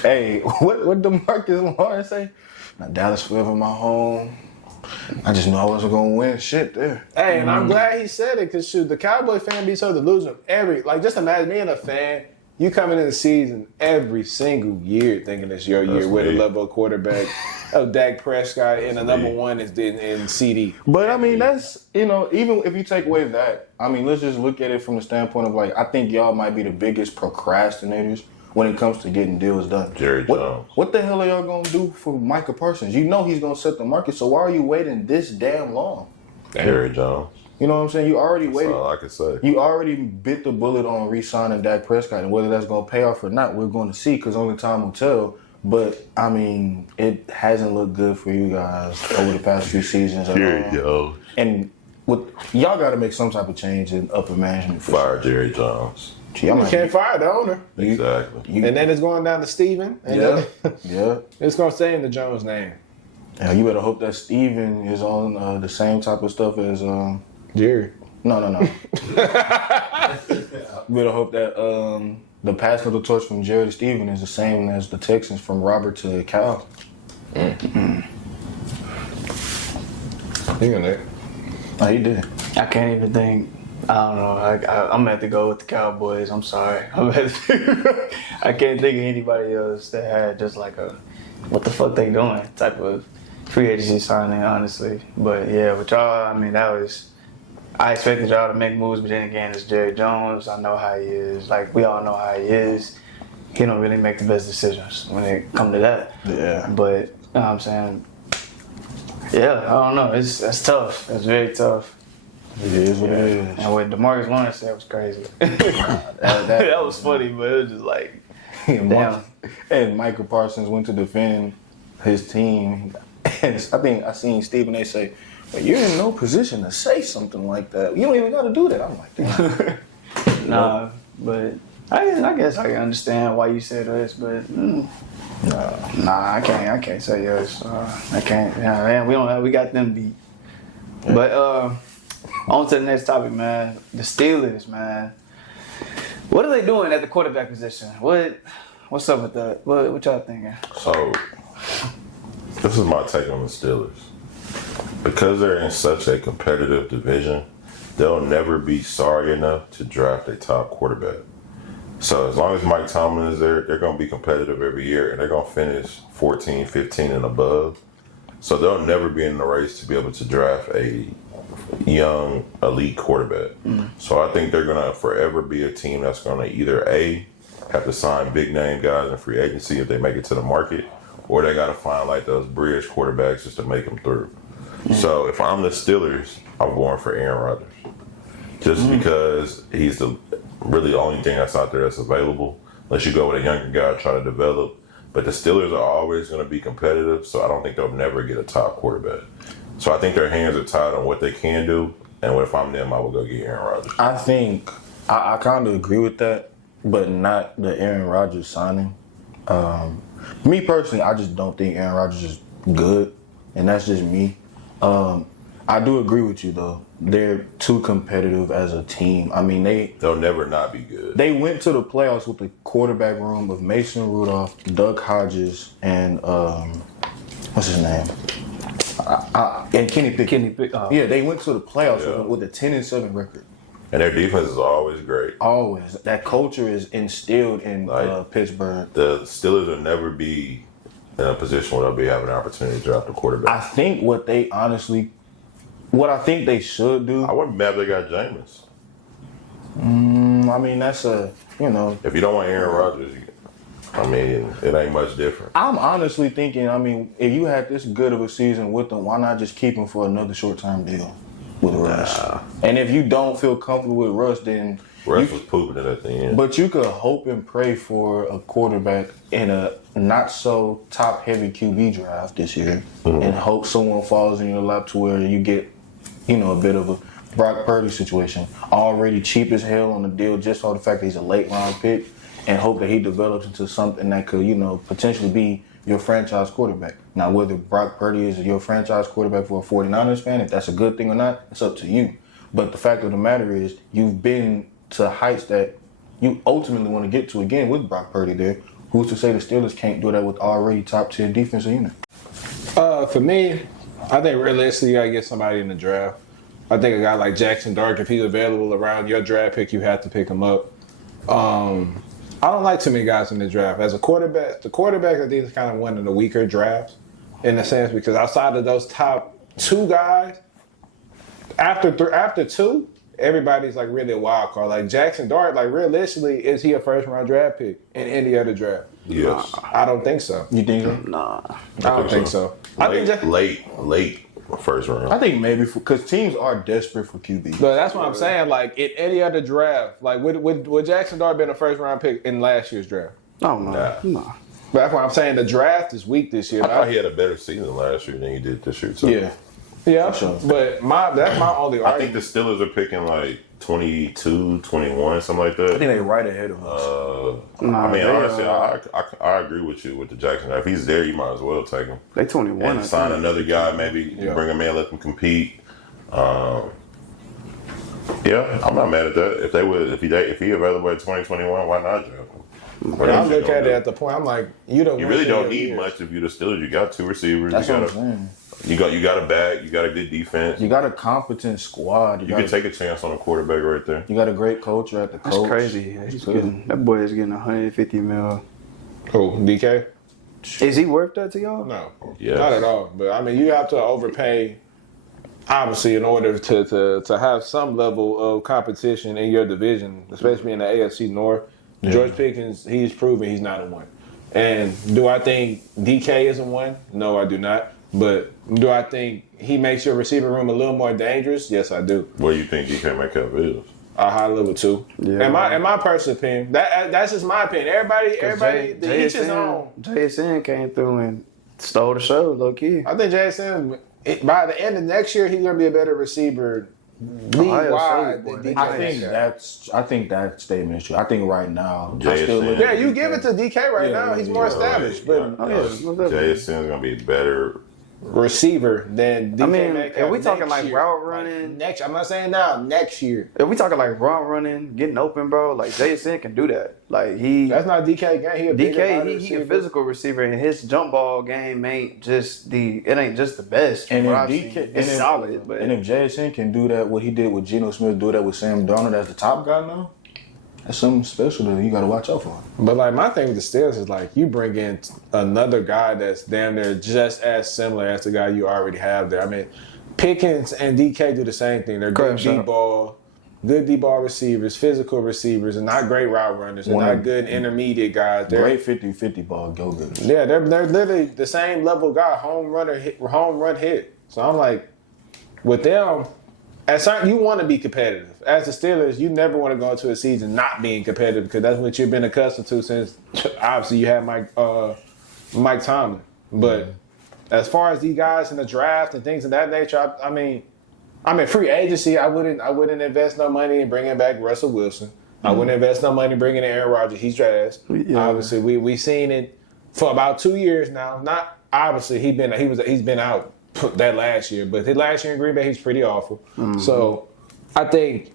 Hey, what DeMarcus Lawrence say? Now, Dallas forever my home. I just knew I wasn't gonna win shit there. Hey, and I'm glad he said it because shoot, the Cowboy fan be so delusional. Just imagine being a fan. You coming in the season every single year thinking it's your year with a level quarterback of Dak Prescott and the number one is in CD. But I mean, that's, even if you take away that, I mean, let's just look at it from the standpoint of I think y'all might be the biggest procrastinators when it comes to getting deals done. Jerry Jones. What the hell are y'all gonna do for Micah Parsons? You know he's gonna set the market, so why are you waiting this damn long? Jerry Jones. You know what I'm saying? You already waited. That's all I can say. You already bit the bullet on re-signing Dak Prescott, and whether that's going to pay off or not, we're going to see because only time will tell. But, I mean, it hasn't looked good for you guys over the past few seasons. Yo. And y'all got to make some type of change in upper management. Fire Jerry Jones. You can't fire the owner. Exactly. And then it's going down to Steven. And yeah. It's going to stay in the Jones name. Yeah, you better hope that Steven is on the same type of stuff as... Jerry. No. You better hope that the passing of the torch from Jerry to Steven is the same as the Texans from Robert to Cal. He got that. Oh, he did. I can't even think. I don't know. I'm gonna have to go with the Cowboys. I'm sorry. I can't think of anybody else that had just like a what the fuck they doing type of free agency signing, honestly. But yeah, with y'all, I mean, I expected y'all to make moves, but then again, it's Jerry Jones. I know how he is. Like, we all know how he is. He don't really make the best decisions when it come to that. Yeah. But, you know what I'm saying? Yeah, I don't know. That's tough. That's very tough. It is what it is. And what DeMarcus Lawrence said was crazy. that was funny, but it was just like, damn. And Michael Parsons went to defend his team. And I think I seen Stephen A. say, but you're in no position to say something like that. You don't even got to do that. I'm like, damn. Nah, but I guess I can understand why you said this, but I can't say yes. I can't. Yeah, man, we got them beat. Yeah. But on to the next topic, man. The Steelers, man. What are they doing at the quarterback position? What's up with that? What y'all thinking? So, this is my take on the Steelers. Because they're in such a competitive division, they'll never be sorry enough to draft a top quarterback. So as long as Mike Tomlin is there, they're going to be competitive every year, and they're going to finish 14, 15, and above. So they'll never be in the race to be able to draft a young, elite quarterback. So I think they're going to forever be a team that's going to either A, have to sign big-name guys in free agency if they make it to the market, or they got to find like those bridge quarterbacks just to make them through. So if I'm the Steelers, I'm going for Aaron Rodgers. Just because he's really the only thing that's out there that's available. Unless you go with a younger guy try to develop. But the Steelers are always going to be competitive, so I don't think they'll never get a top quarterback. So I think their hands are tied on what they can do. And if I'm them, I would go get Aaron Rodgers. I think I kind of agree with that, but not the Aaron Rodgers signing. Me personally, I just don't think Aaron Rodgers is good, and that's just me. I do agree with you though. They're too competitive as a team. I mean, they'll never not be good. They went to the playoffs with the quarterback room of Mason Rudolph, Doug Hodges, and what's his name? And Kenny Pickett. Yeah, they went to the playoffs with a 10-7 record. And their defense is always great. Always. That culture is instilled in Pittsburgh. The Steelers will never be in a position where they'll be having an opportunity to draft a quarterback. I think what I think they should do. I wouldn't be mad if they got Jameis. I mean, that's if you don't want Aaron Rodgers, it ain't much different. I'm honestly thinking, if you had this good of a season with them, why not just keep him for another short-term deal with Russ? And if you don't feel comfortable with Russ, then Russ was pooping it at the end. But you could hope and pray for a quarterback in a not so top-heavy QB draft this year, and hope someone falls in your lap to where you get, a bit of a Brock Purdy situation. Already cheap as hell on the deal just for the fact that he's a late round pick, and hope that he develops into something that could, potentially be your franchise quarterback. Now, whether Brock Purdy is your franchise quarterback for a 49ers fan, if that's a good thing or not, it's up to you. But the fact of the matter is, you've been to heights that you ultimately want to get to again with Brock Purdy there. Who's to say the Steelers can't do that with already top-tier defensive unit? For me, I think realistically you got to get somebody in the draft. I think a guy like Jackson Dart, if he's available around your draft pick, you have to pick him up. I don't like too many guys in the draft. As a quarterback, the quarterback I think is kind of one of the weaker drafts in a sense because outside of those top two guys, after two, everybody's like really a wild card. Like Jackson Dart, like realistically, is he a first round draft pick in any other draft? Yes. I don't think so. You think so? Nah. I don't think so. I think late first round. I think maybe because teams are desperate for QB. But that's what I'm saying. Like in any other draft, like would Jackson Dart been a first round pick in last year's draft? Oh, no. Nah. Nah. But that's what I'm saying. The draft is weak this year. I thought he had a better season last year than he did this year. So. Yeah. For sure. But that's my only I think argument. the Steelers are picking like 22, 21, something like that. I think they're right ahead of us. I mean, honestly, I agree with you with the Jackson. If he's there, you might as well take him. They 21. And sign another guy, maybe you bring him in, let them compete. Yeah, I'm not mad at that. If he available at 2021, why not draft him? When I look at it at the point, I'm like, you really don't need much if you're the Steelers. You got two receivers. That's what I'm saying. You got a back. You got a good defense. You got a competent squad. You can take a chance on a quarterback right there. You got a great coach at the coach. That's crazy. Yeah, that boy is getting 150 mil. Who, DK? Is he worth that to y'all? No, Yes. not at all. But I mean, you have to overpay, obviously, in order to have some level of competition in your division, especially in the AFC North. Yeah. George Pickens, he's proven he's not a one. And do I think DK is a one? No, I do not. But do I think he makes your receiver room a little more dangerous? Yes, I do. What do you think DK Metcalf is? A high level two. Yeah. In my personal opinion, that's just my opinion. Everybody, each his own. JSN came through and stole the show, low key. I think JSN, by the end of next year, he's gonna be a better receiver league-wide than DK. I think that statement is true. I think right now, JSN. You give it to DK right now. He's more established, but JSN's gonna be better receiver than DK. I mean, Metcalf if we talking like year. route running, Next, I'm not saying now. Next year, if we talking like route running, getting open, bro, like JSN can do that. Like that's not DK game. He a DK, he a physical receiver, and his jump ball game ain't just the best. And if DK, it's solid. But and if JSN can do that, what he did with Geno Smith, do that with Sam Darnold as the top guy now, that's something special that you got to watch out for. But like my thing with the Steelers is like you bring in another guy that's damn near just as similar as the guy you already have there. I mean, Pickens and DK do the same thing. They're good D-ball receivers, physical receivers, and not great route runners. They're not good intermediate guys. They're great 50-50 ball go-getters. Yeah, they're literally the same level guy, home run hit. So I'm like, with them, you want to be competitive. As the Steelers, you never want to go into a season not being competitive because that's what you've been accustomed to since obviously you had Mike Tomlin. But as far as these guys in the draft and things of that nature, I mean, free agency, I wouldn't invest no money in bringing back Russell Wilson. I wouldn't invest no money bringing in Aaron Rodgers. He's trash. Yeah. Obviously, we seen it for about 2 years now. Not obviously he's been out that last year, but his last year in Green Bay he's pretty awful. Mm-hmm. So I think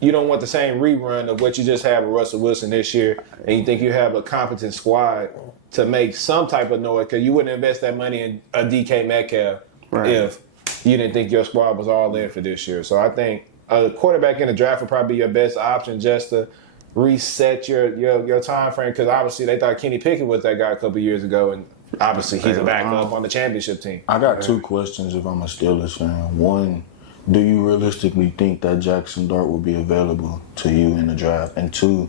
you don't want the same rerun of what you just had with Russell Wilson this year, and you think you have a competent squad to make some type of noise because you wouldn't invest that money in a DK Metcalf if you didn't think your squad was all in for this year. So I think a quarterback in the draft would probably be your best option just to reset your time frame because obviously they thought Kenny Pickett was that guy a couple years ago, and obviously he's a backup on the championship team. I got two questions if I'm a Steelers fan. One, do you realistically think that Jackson Dart will be available to you in the draft? And two,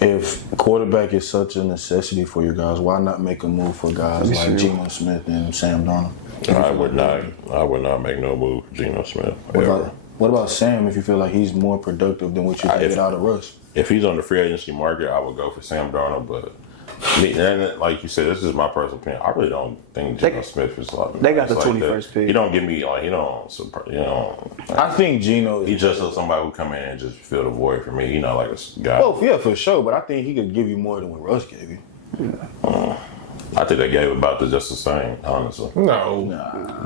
if quarterback is such a necessity for you guys, why not make a move for guys like Geno Smith and Sam Darnold? I would not make no move for Geno Smith. What about Sam if you feel like he's more productive than what you can get out of Russ? If he's on the free agency market, I would go for Sam Darnold, but And like you said, this is my personal opinion. I really don't think Geno Smith is like. They got the like 21st pick. He don't give me like I think Geno. He just looks somebody who come in and just fill the void for me. Like a guy. Oh yeah, for sure. But I think he could give you more than what Russ gave you. I think they gave about just the same. Honestly, No.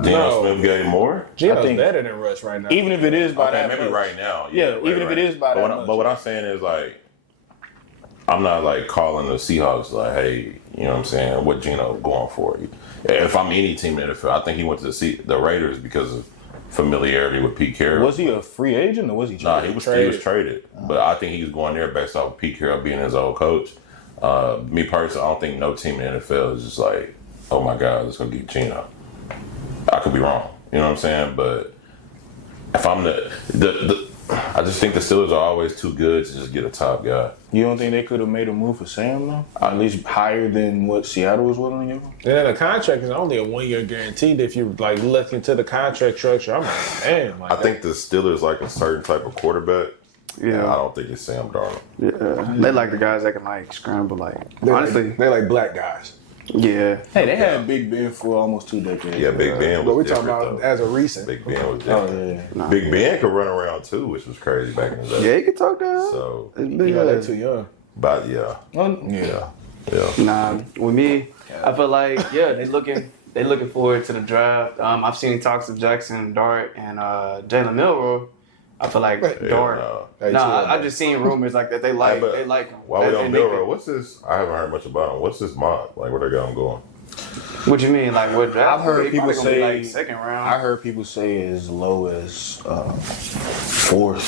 Geno Smith gave more. Geno's think- better than Russ right now. Even if it is by Okay, that maybe much. right now. Yeah, even if it is by that much. But what I'm saying is like, I'm not like calling the Seahawks like, hey, you know what I'm saying? What Geno going for? If I'm any team in the NFL, I think he went to the Raiders because of familiarity with Pete Carroll. Was he a free agent or was he Nah, traded? he was traded. But I think he was going there based off of Pete Carroll being his old coach. Me personally, I don't think no team in the NFL is just like, oh my God, let's go get Geno. I could be wrong. You know what I'm saying? But if I'm I just think the Steelers are always too good to just get a top guy. You don't think they could have made a move for Sam though? At least higher than what Seattle was willing to give him? And then the contract is only a 1 year guaranteed. If you like look into the contract structure, I'm like, damn. Like I think the Steelers like a certain type of quarterback. Yeah. I don't think it's Sam Darnold. Yeah, they like the guys that can like scramble. Like honestly, they're like black guys. yeah. Hey, they had Big Ben for almost 2 decades. Yeah, Big Ben But was we're talking different, about though. as a recent. Big Ben was Oh different. yeah. Big Ben could run around too, which was crazy back in the day. Yeah, he can talk that. So, Yeah, they're too young. but yeah. Yeah. Nah, with me, I feel like they looking forward to the draft. I've seen talks of Jackson Dart and Jalen Milroe. I feel like Dart. no. Hey, No, chill, I man. just seen rumors like that. They like but they like him. While we They on make Milrow, it- what's this? I haven't heard much about him. What's this mock? Like, where they got him going? What you mean? Like what draft? I've heard He people probably gonna be, say- like second round. I heard people say as low as 4th.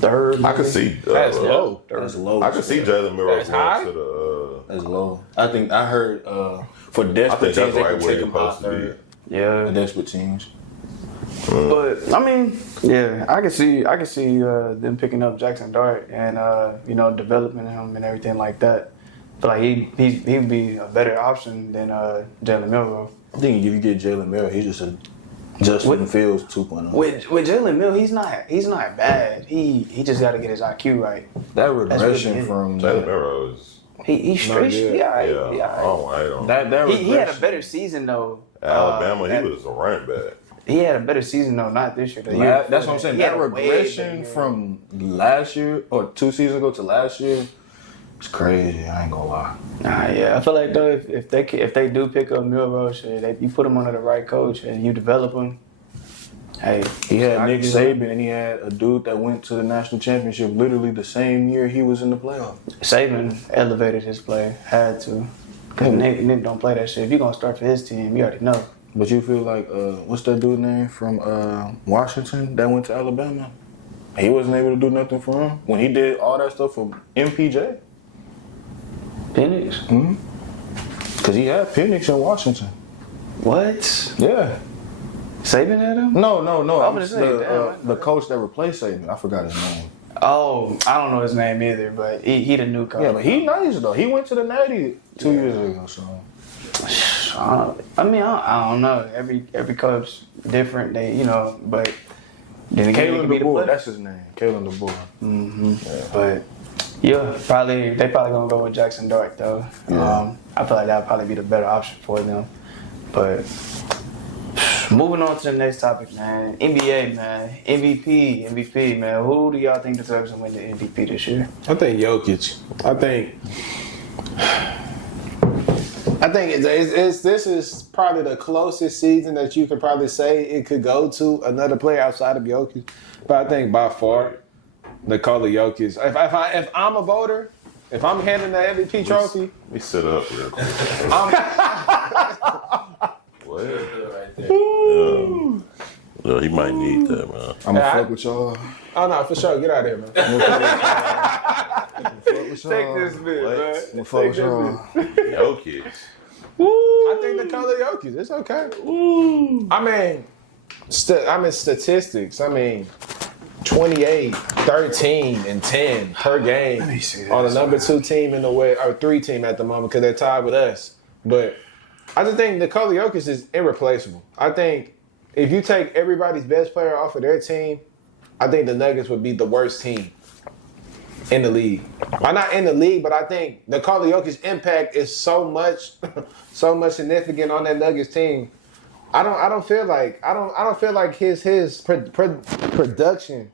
third. I could see. That's low. That's low. I could see Jalen Milrow That's going high? to the. That's low. I think I heard for I desperate think teams that's they right could where take he's him high supposed to be. third. Yeah, Desperate teams. but I mean, yeah, I can see them picking up Jackson Dart and developing him and everything like that. I feel like he'd be a better option than Jalen Milroe. I think if you get Jalen Merrill, he's just a Justin Fields 2.0. With Jalen Mill, he's not bad. He just got to get his IQ right. That really regression it. from Jalen Milrow is. He's straight. good. Yeah, Yeah. yeah. Oh, I don't. that He had a regression. better season though. Alabama, at- he was a running back. He had a better season though, not this year. The year That's before what I'm saying. He had That a way regression better- from last year or 2 seasons ago to last year, it's crazy. I ain't gonna lie. Nah, yeah. I feel like though, if they do pick up Milroe, you put him under the right coach and you develop him. Hey, He had I Nick can- Saban and he had a dude that went to the national championship literally the same year he was in the playoff. Saban elevated his play. Had to. Cause Nick don't play that shit. If you're gonna start for his team, you already know. But you feel like what's that dude's name from Washington that went to Alabama? He wasn't able to do nothing for him when he did all that stuff for MPJ. Penix. Because he had Penix in Washington. What? Yeah. Saban had him? No. I'm gonna say, damn, the coach that replaced Saban. I forgot his name. Oh, I don't know his name either, but he the new coach. Yeah, but he nice though. He went to the Natty 2 years ago. So I don't know. Every coach different. But then again, Kalen DeBoer, that's his name. Kalen DeBoer. But yeah, they probably gonna go with Jackson Dart though. Yeah. I feel like that'd probably be the better option for them. But moving on to the next topic, man. NBA, man. MVP, man. Who do y'all think deserves to win the MVP this year? I think Jokic. I think this is probably the closest season that you could probably say it could go to another player outside of Jokic. But I think by far, Nikola Jokic. If I'm a voter, if I'm handing the MVP trophy, Let me sit up real quick. What? Right there. Yeah, he might need that, man. I'm gonna Yeah, fuck with y'all. oh no, for sure, get out of here, man. I'm gonna fuck with y'all. bit, What? I'm gonna fuck with y'all. Jokic. I think Nikola Jokic. It's okay. I mean, statistics. I mean, 28, 13, and 10 per game on the number 2 team in the West, or 3 team at the moment because they're tied with us. But I just think Nikola Jokic is irreplaceable. I think if you take everybody's best player off of their team, I think the Nuggets would be the worst team. in the league. I'm not in the league, but I think Nikola Jokic's impact is so much significant on that Nuggets team. I don't feel like his production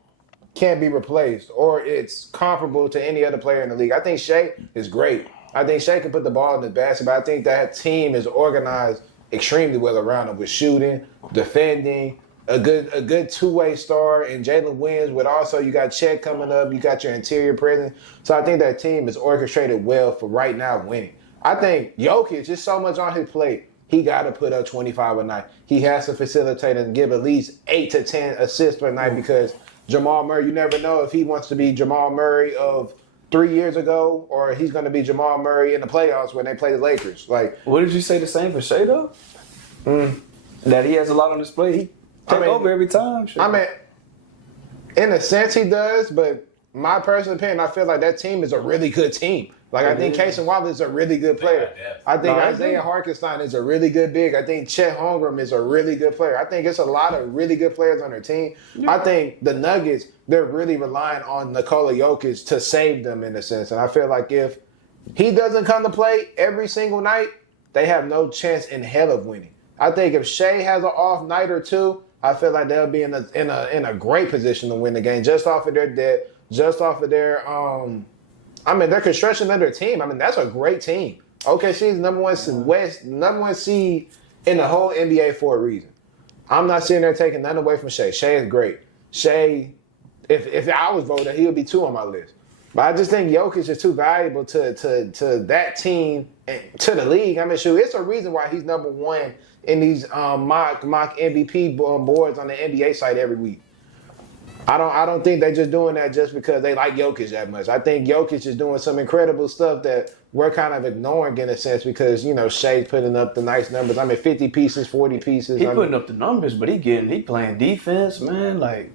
can't be replaced or it's comparable to any other player in the league. I think Shai is great. I think Shai can put the ball in the basket, but I think that team is organized extremely well around him with shooting, defending, a good two-way star in Jalen Williams, but also you got Chet coming up, you got your interior presence. So I think that team is orchestrated well for right now winning. I think Jokic, just so much on his plate, he got to put up 25 a night. He has to facilitate and give at least 8 to 10 assists per night because Jamal Murray, you never know if he wants to be Jamal Murray of 3 years ago or he's going to be Jamal Murray in the playoffs when they play the Lakers. Like, what did you say the same for Shai though? That he has a lot on display. He take over every time. Shai. I mean, in a sense he does, but my personal opinion, I feel like that team is a really good team. Like, I think Casey Wallace is a really good player. I think Isaiah Hartenstein is a really good big. I think Chet Holmgren is a really good player. I think it's a lot of really good players on their team. Yeah. I think the Nuggets, they're really relying on Nikola Jokic to save them in a sense. And I feel like if he doesn't come to play every single night, they have no chance in hell of winning. I think if Shai has an off night or two, I feel like they'll be in a great position to win the game just off of their depth, just off of their their construction of their team. I mean, that's a great team. OKC's number one seed in the whole NBA for a reason. I'm not sitting there taking nothing away from Shai. Shai is great. Shai, if I was voting, he would be 2 on my list. But I just think Jokic is too valuable to that team and to the league. I mean, shoot, it's a reason why he's number 1 in these mock MVP boards on the NBA site every week. I don't think they're just doing that just because they like Jokic that much. I think Jokic is doing some incredible stuff that we're kind of ignoring in a sense because, Shai's putting up the nice numbers. I mean, 50 pieces, 40 pieces. He's putting up the numbers, but he playing defense, man. Like,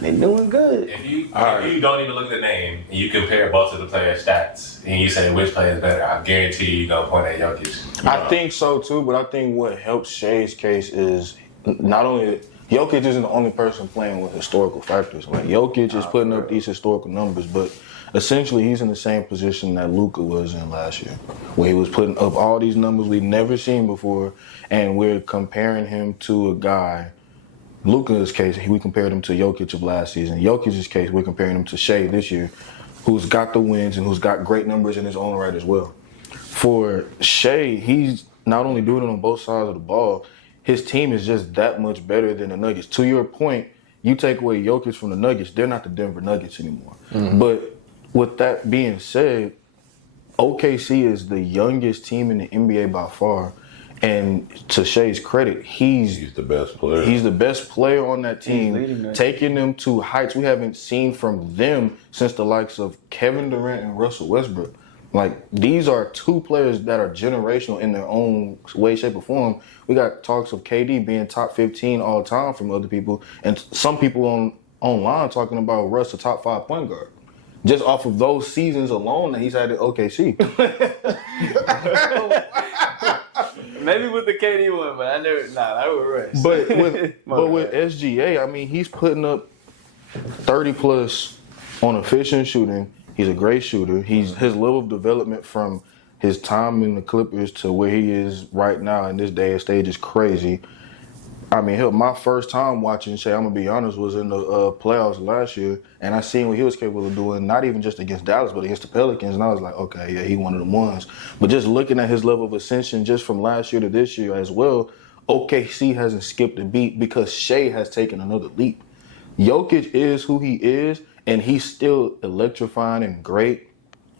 they doing good. If you don't even look at the name and you compare both of the players' stats and you say which player is better, I guarantee you're going to point at Jokic. I think so too, but I think what helps Shai's case is not only Jokic isn't the only person playing with historical factors. Like, Jokic is putting up these historical numbers, but essentially he's in the same position that Luka was in last year, where he was putting up all these numbers we've never seen before, and we're comparing him to a guy. Luka's case, we compared him to Jokic of last season. Jokic's case, we're comparing him to Shai this year, who's got the wins and who's got great numbers in his own right as well. For Shai, he's not only doing it on both sides of the ball, his team is just that much better than the Nuggets. To your point, you take away Jokic from the Nuggets, they're not the Denver Nuggets anymore. Mm-hmm. But with that being said, OKC is the youngest team in the NBA by far. And to Shai's credit, he's the best player. He's the best player on that team, taking them to heights we haven't seen from them since the likes of Kevin Durant and Russell Westbrook. Like, these are 2 players that are generational in their own way, shape, or form. We got talks of KD being top 15 all time from other people, and some people online talking about Russ a top 5 point guard. Just off of those seasons alone that he's had at OKC. Maybe with the KD one, but I would Russ. But with SGA, I mean, he's putting up 30 plus on efficient shooting. He's a great shooter. His level of development from his time in the Clippers to where he is right now in this day and stage is crazy. I mean, my first time watching Shai, I'm going to be honest, was in the playoffs last year, and I seen what he was capable of doing, not even just against Dallas, but against the Pelicans, and I was like, okay, yeah, he one of them ones. But just looking at his level of ascension just from last year to this year as well, OKC hasn't skipped a beat because Shai has taken another leap. Jokic is who he is, and he's still electrifying and great.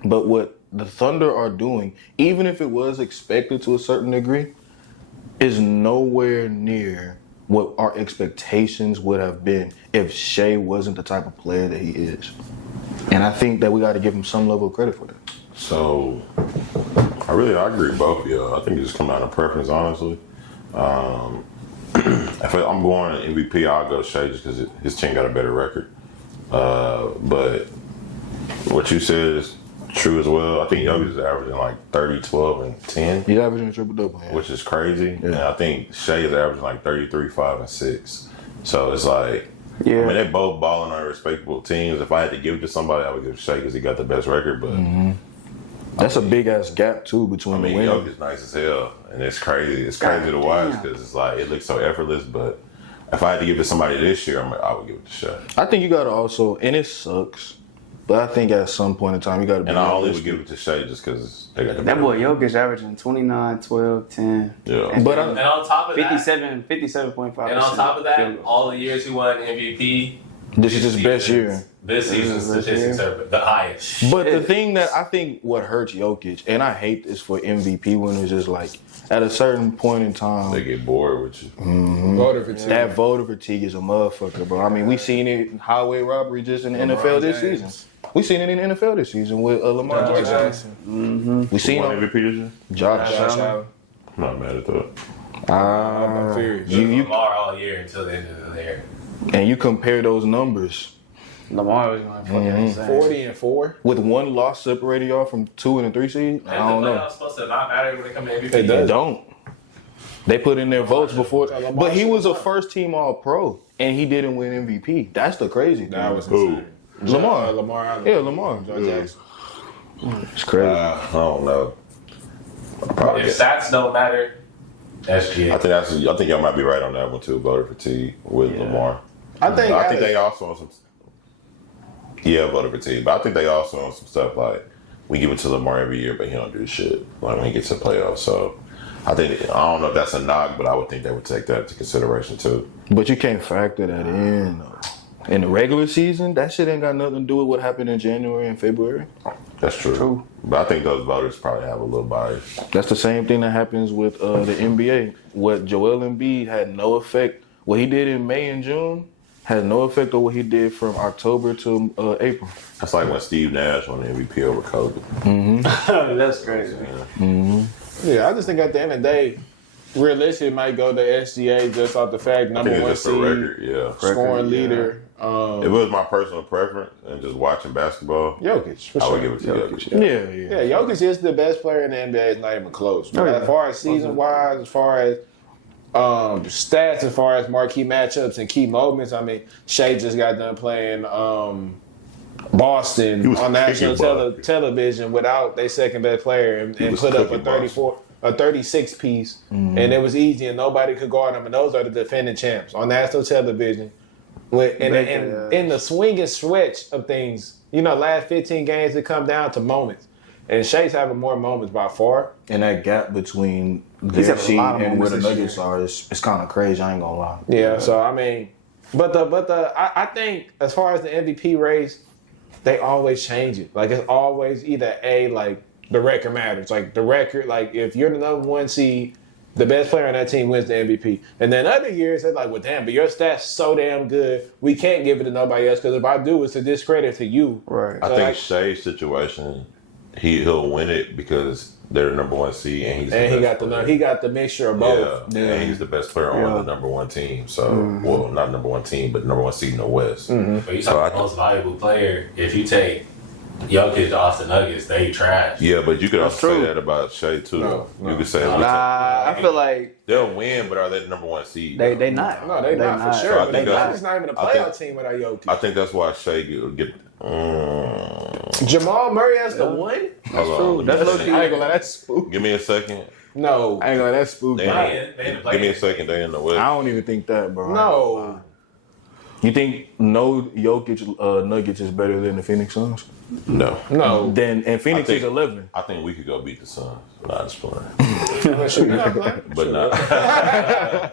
But what the Thunder are doing, even if it was expected to a certain degree, is nowhere near what our expectations would have been if Shai wasn't the type of player that he is. And I think that we got to give him some level of credit for that. So, I agree with both of y'all. I think it just comes down to preference, honestly. If I'm going MVP, I'll go Shai just because his team got a better record. But what you said is true as well. I think Jokic is averaging like 30, 12, and 10. He's averaging a triple-double. Yeah. Which is crazy. Yeah. And I think Shai is averaging like 33, 5, and 6. So it's like, Yeah. I mean, they both balling on respectable teams. If I had to give it to somebody, I would give it to Shai because he got the best record. But That's a big ass gap too between I mean, the winners. Jokic nice as hell, and it's crazy. It's crazy to watch because it's like it looks so effortless. But if I had to give it to somebody this year, I would give it to Shai. I think you gotta also, and it sucks, but I think at some point in time you gotta be. And I only would realistic. give it to Shai just because they got the That better boy record. Jokic averaging 29, 12, 10. Yeah. But And on top of that, 57.5%. and on top of that, all the years he won MVP. this is his best year. This season's his best statistics are the highest. But the thing that I think what hurts Jokic, and I hate this for MVP winners, is like at a certain point in time, They get bored with you. Voter fatigue. that voter fatigue is a motherfucker, bro. I mean, we seen it in highway robbery just in the NFL this James. season. We seen it in the NFL this season with Lamar Lamar Jackson. Jackson. We seen Won him. MVP this year? Josh Josh Allen. Allen. I'm not mad at that. I'm furious. You Lamar all year until the end of the year. and you compare those numbers Lamar was going fucking insane. 40-4. with one loss separating y'all from 2 and 3 seed. I don't And the know. playoffs supposed to not matter when it comes to MVP. It They does. don't. They put in their votes before, Lamar but he was a should've won. first team All Pro and he didn't win MVP. That's the crazy thing. That was Who? insane. Lamar. Lamar Allen. Yeah, Lamar. John Jackson. It's crazy. I don't know. Probably. If stats don't matter, SGA. I think y'all might be right on that one too. Voter fatigue with Lamar. I think they also on some. Yeah, voter fatigue, but I think they also on some stuff like we give it to Lamar every year, but he don't do shit like when he gets to playoffs. So I don't know if that's a knock, but I would think they would take that into consideration too. But you can't factor that in. Though. In the regular season, that shit ain't got nothing to do with what happened in January and February. That's true. But I think those voters probably have a little bias. That's the same thing that happens with the NBA. What Joel Embiid had no effect. What he did in May and June had no effect on what he did from October to April. That's like when Steve Nash won the MVP over Kobe. That's crazy. Yeah, I just think at the end of the day, realistically, it might go to SGA just off the fact I number think one it's just a seed, record, yeah. scoring yeah. leader. If it was my personal preference and just watching basketball, Jokic, for I sure. would give it to Jokic. Yeah. Yeah, Jokic is the best player in the NBA. It's not even close. But yeah. as far as season wise, as far as stats, as far as marquee matchups and key moments, I mean, Shai just got done playing Boston He was on national kicking Boston. television without their second best player and was put up a cooking Boston. 36 piece, and it was easy and nobody could guard them. And those are the defending champs on national television. In the swinging stretch of things, last 15 games it come down to moments, and Shai's having more moments by far. And that gap between He's their had a seed lot of and where the moments this Nuggets are is kind of crazy. I ain't gonna lie. Yeah, so I mean, I think as far as the MVP race, they always change it. Like it's always either like the record matters. Like the record, like if you're the number one seed, the best player on that team wins the MVP. And then other years, they're like, well, damn, but your stats so damn good, we can't give it to nobody else because if I do, it's a discredit to you. Right. I So, think like- Shai's situation, he'll win it because they're the number one seed and he's And the he best got player. he got the mixture of both. Yeah, and he's the best player on the number one team. So, well, not number one team, but number one seed in the West. But you So talk I about the most valuable player. If you take Jokic off the Nuggets, they trash. Yeah, but you could also say true. that about Shai too. No, You could say Nah, I feel like they'll win, but are they the number one seed? they not. No, they not for sure. So I But think that's- it's not even a I think- playoff team without Jokic. I think that's why Shai get. Jamal Murray has the one? That's true. That's low-key. I ain't gonna lie, that's spooky. Give me a second. No. I ain't gonna lie, that's spooky. They in They in the Give me a play-in. second. They in the West. I don't even think that, bro. No. You think no Jokic Nuggets is better than the Phoenix Suns? No. No. Then and Phoenix I think- is 11. I think we could go beat the Suns. Not just playing. Shoot, you're not playing. But nah.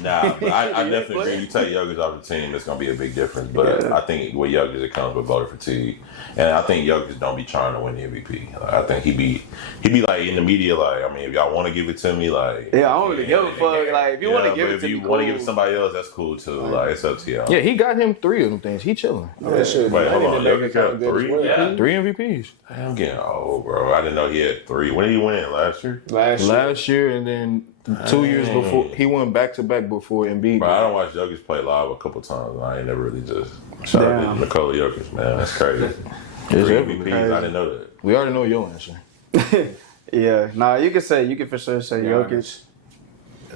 Nah, but I definitely agree. You take Jokic off the team, it's gonna be a big difference. But I think with Jokic it comes with voter fatigue, and I think Jokic don't be trying to win the MVP. Like, I think he be like in the media, like, I mean, if y'all want to give it to me, like, Yeah, I don't really give a fuck. Like, if you want to give but it if to you me, want to give it cool. to somebody else, that's cool too. Like, it's up to y'all. Yeah, he got him 3 of them things. He chilling. That shit, Wait, I hold need to on. make Jokic it got sound good as 3? well. Yeah. 3 MVPs I'm getting old, bro. I didn't know he had 3. When did he win? Last year? last year, and then 2 years before he won back to back before Embiid. Bro, I don't watch Jokic play live a couple times. I ain't never really just shout out to Damn. Nikola Jokic, man. That's crazy. It's 3 everywhere. MVPs. I didn't know that. We already know your answer. Yeah, nah, you can for sure say Jokic.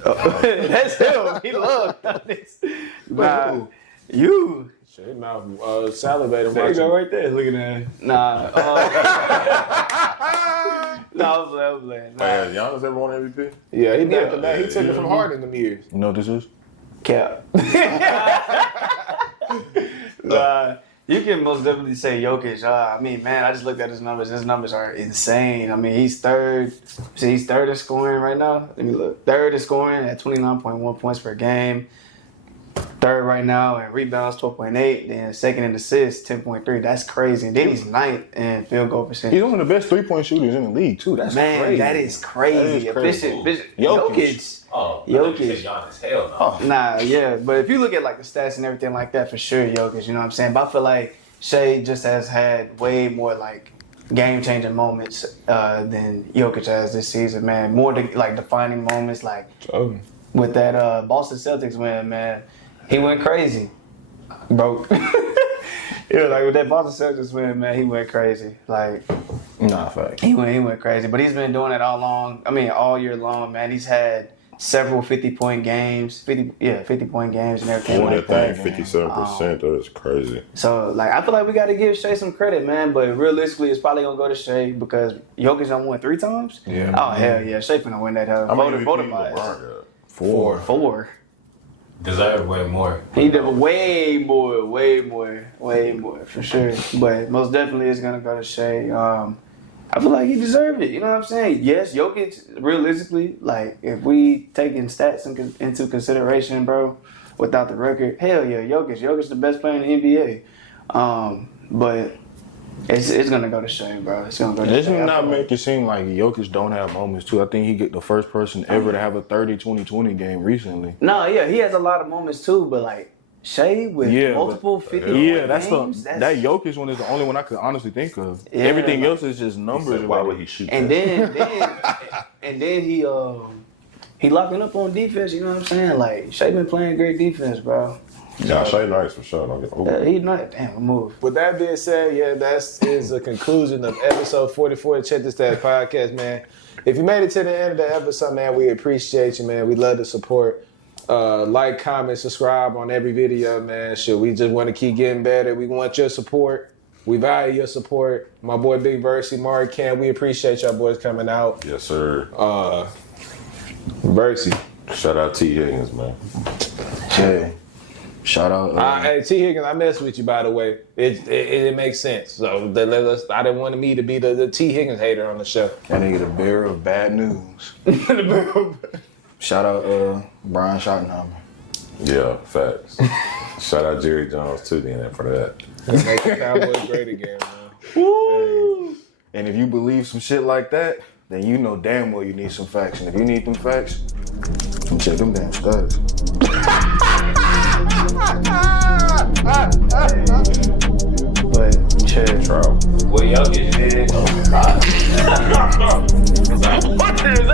That's him. He loves this. Nah, You. Shit, his mouth salivating. There you watching. go, right there. Look at that. Nah. Nah, I'm playing. Hey, has Giannis ever won MVP? Yeah, he back to back. He Yeah, took it yeah. from Harden them years. You know what this is? Cap. Nah, you can most definitely say Jokic. I mean, man, I just looked at his numbers. His numbers are insane. I mean, he's third. See, he's third in scoring right now. Let me look. Third in scoring at 29.1 points per game. Third right now in rebounds, 12.8. Then second in assists, 10.3. That's crazy. And then he's ninth in field goal percentage. He's one of the best 3-point shooters in the league too. That's Man, crazy. that is crazy. That is crazy. Efficient. Jokic. Jokic. Oh, Jokic. Giannis. Hell no. Nah, yeah, but if you look at like the stats and everything like that, for sure, Jokic, you know what I'm saying? But I feel like Shai just has had way more like game-changing moments than Jokic has this season, man. More like defining moments, like with that Boston Celtics win, man. He went crazy, bro. Yeah, like with that Boston Celtics win, man, he went crazy. Like, Nah, fact. he went crazy. But he's been doing it all year long, man. He's had several 50-point games, 50-point games and everything Boy, like that that. thing 57%. That is crazy. So, like, I feel like we got to give Shai some credit, man. But realistically, it's probably going to go to Shai because Jokic done won 3 times? Yeah. Oh, hell yeah. Shai finna win that. How many Voted MVP by LeBron us. got? 4. 4. Deserve way more. He did way more, for sure. But most definitely it's going to go to Shai. I feel like he deserved it. You know what I'm saying? Yes, Jokic, realistically, like, if we taking stats into consideration, bro, without the record, hell yeah, Jokic the best player in the NBA. But it's going to go to Shai, bro. It's going to go to This Shai. does not make it seem like Jokic don't have moments too. I think he get the first person ever to have a 30-20-20 game recently. No, yeah, he has a lot of moments too, but like Shai with Yeah, multiple 50 Yeah, that's games, that Jokic one is the only one I could honestly think of. Yeah, Everything like- else is just numbers. Why would he shoot And that? then he locking up on defense. You know what I'm saying? Like Shai been playing great defense, bro. Yeah, Shai nice for sure. Don't get He's not. Damn, move. With that being said, yeah, that is a conclusion of episode 44 of Check This Stat Podcast, man. If you made it to the end of the episode, man, we appreciate you, man. We love the support. Like, comment, subscribe on every video, man. Shit, we just want to keep getting better. We want your support. We value your support. My boy Big Versy, Mark Cam, we appreciate y'all boys coming out. Yes, sir. Versy. Shout out T. Higgins, man. Hey, shout out. Hey, T. Higgins, I messed with you, by the way. It makes sense. So I didn't want me to be the T. Higgins hater on the show. That nigga the bearer of bad news. Shout out Brian Schottenheimer. Yeah, facts. Shout out Jerry Jones too, then for that. Make the Cowboys great again, man. Woo! And if you believe some shit like that, then you know damn well you need some facts. And if you need them facts, then check them damn stats. But shit. Trout. What Jokic did? Oh my God. What is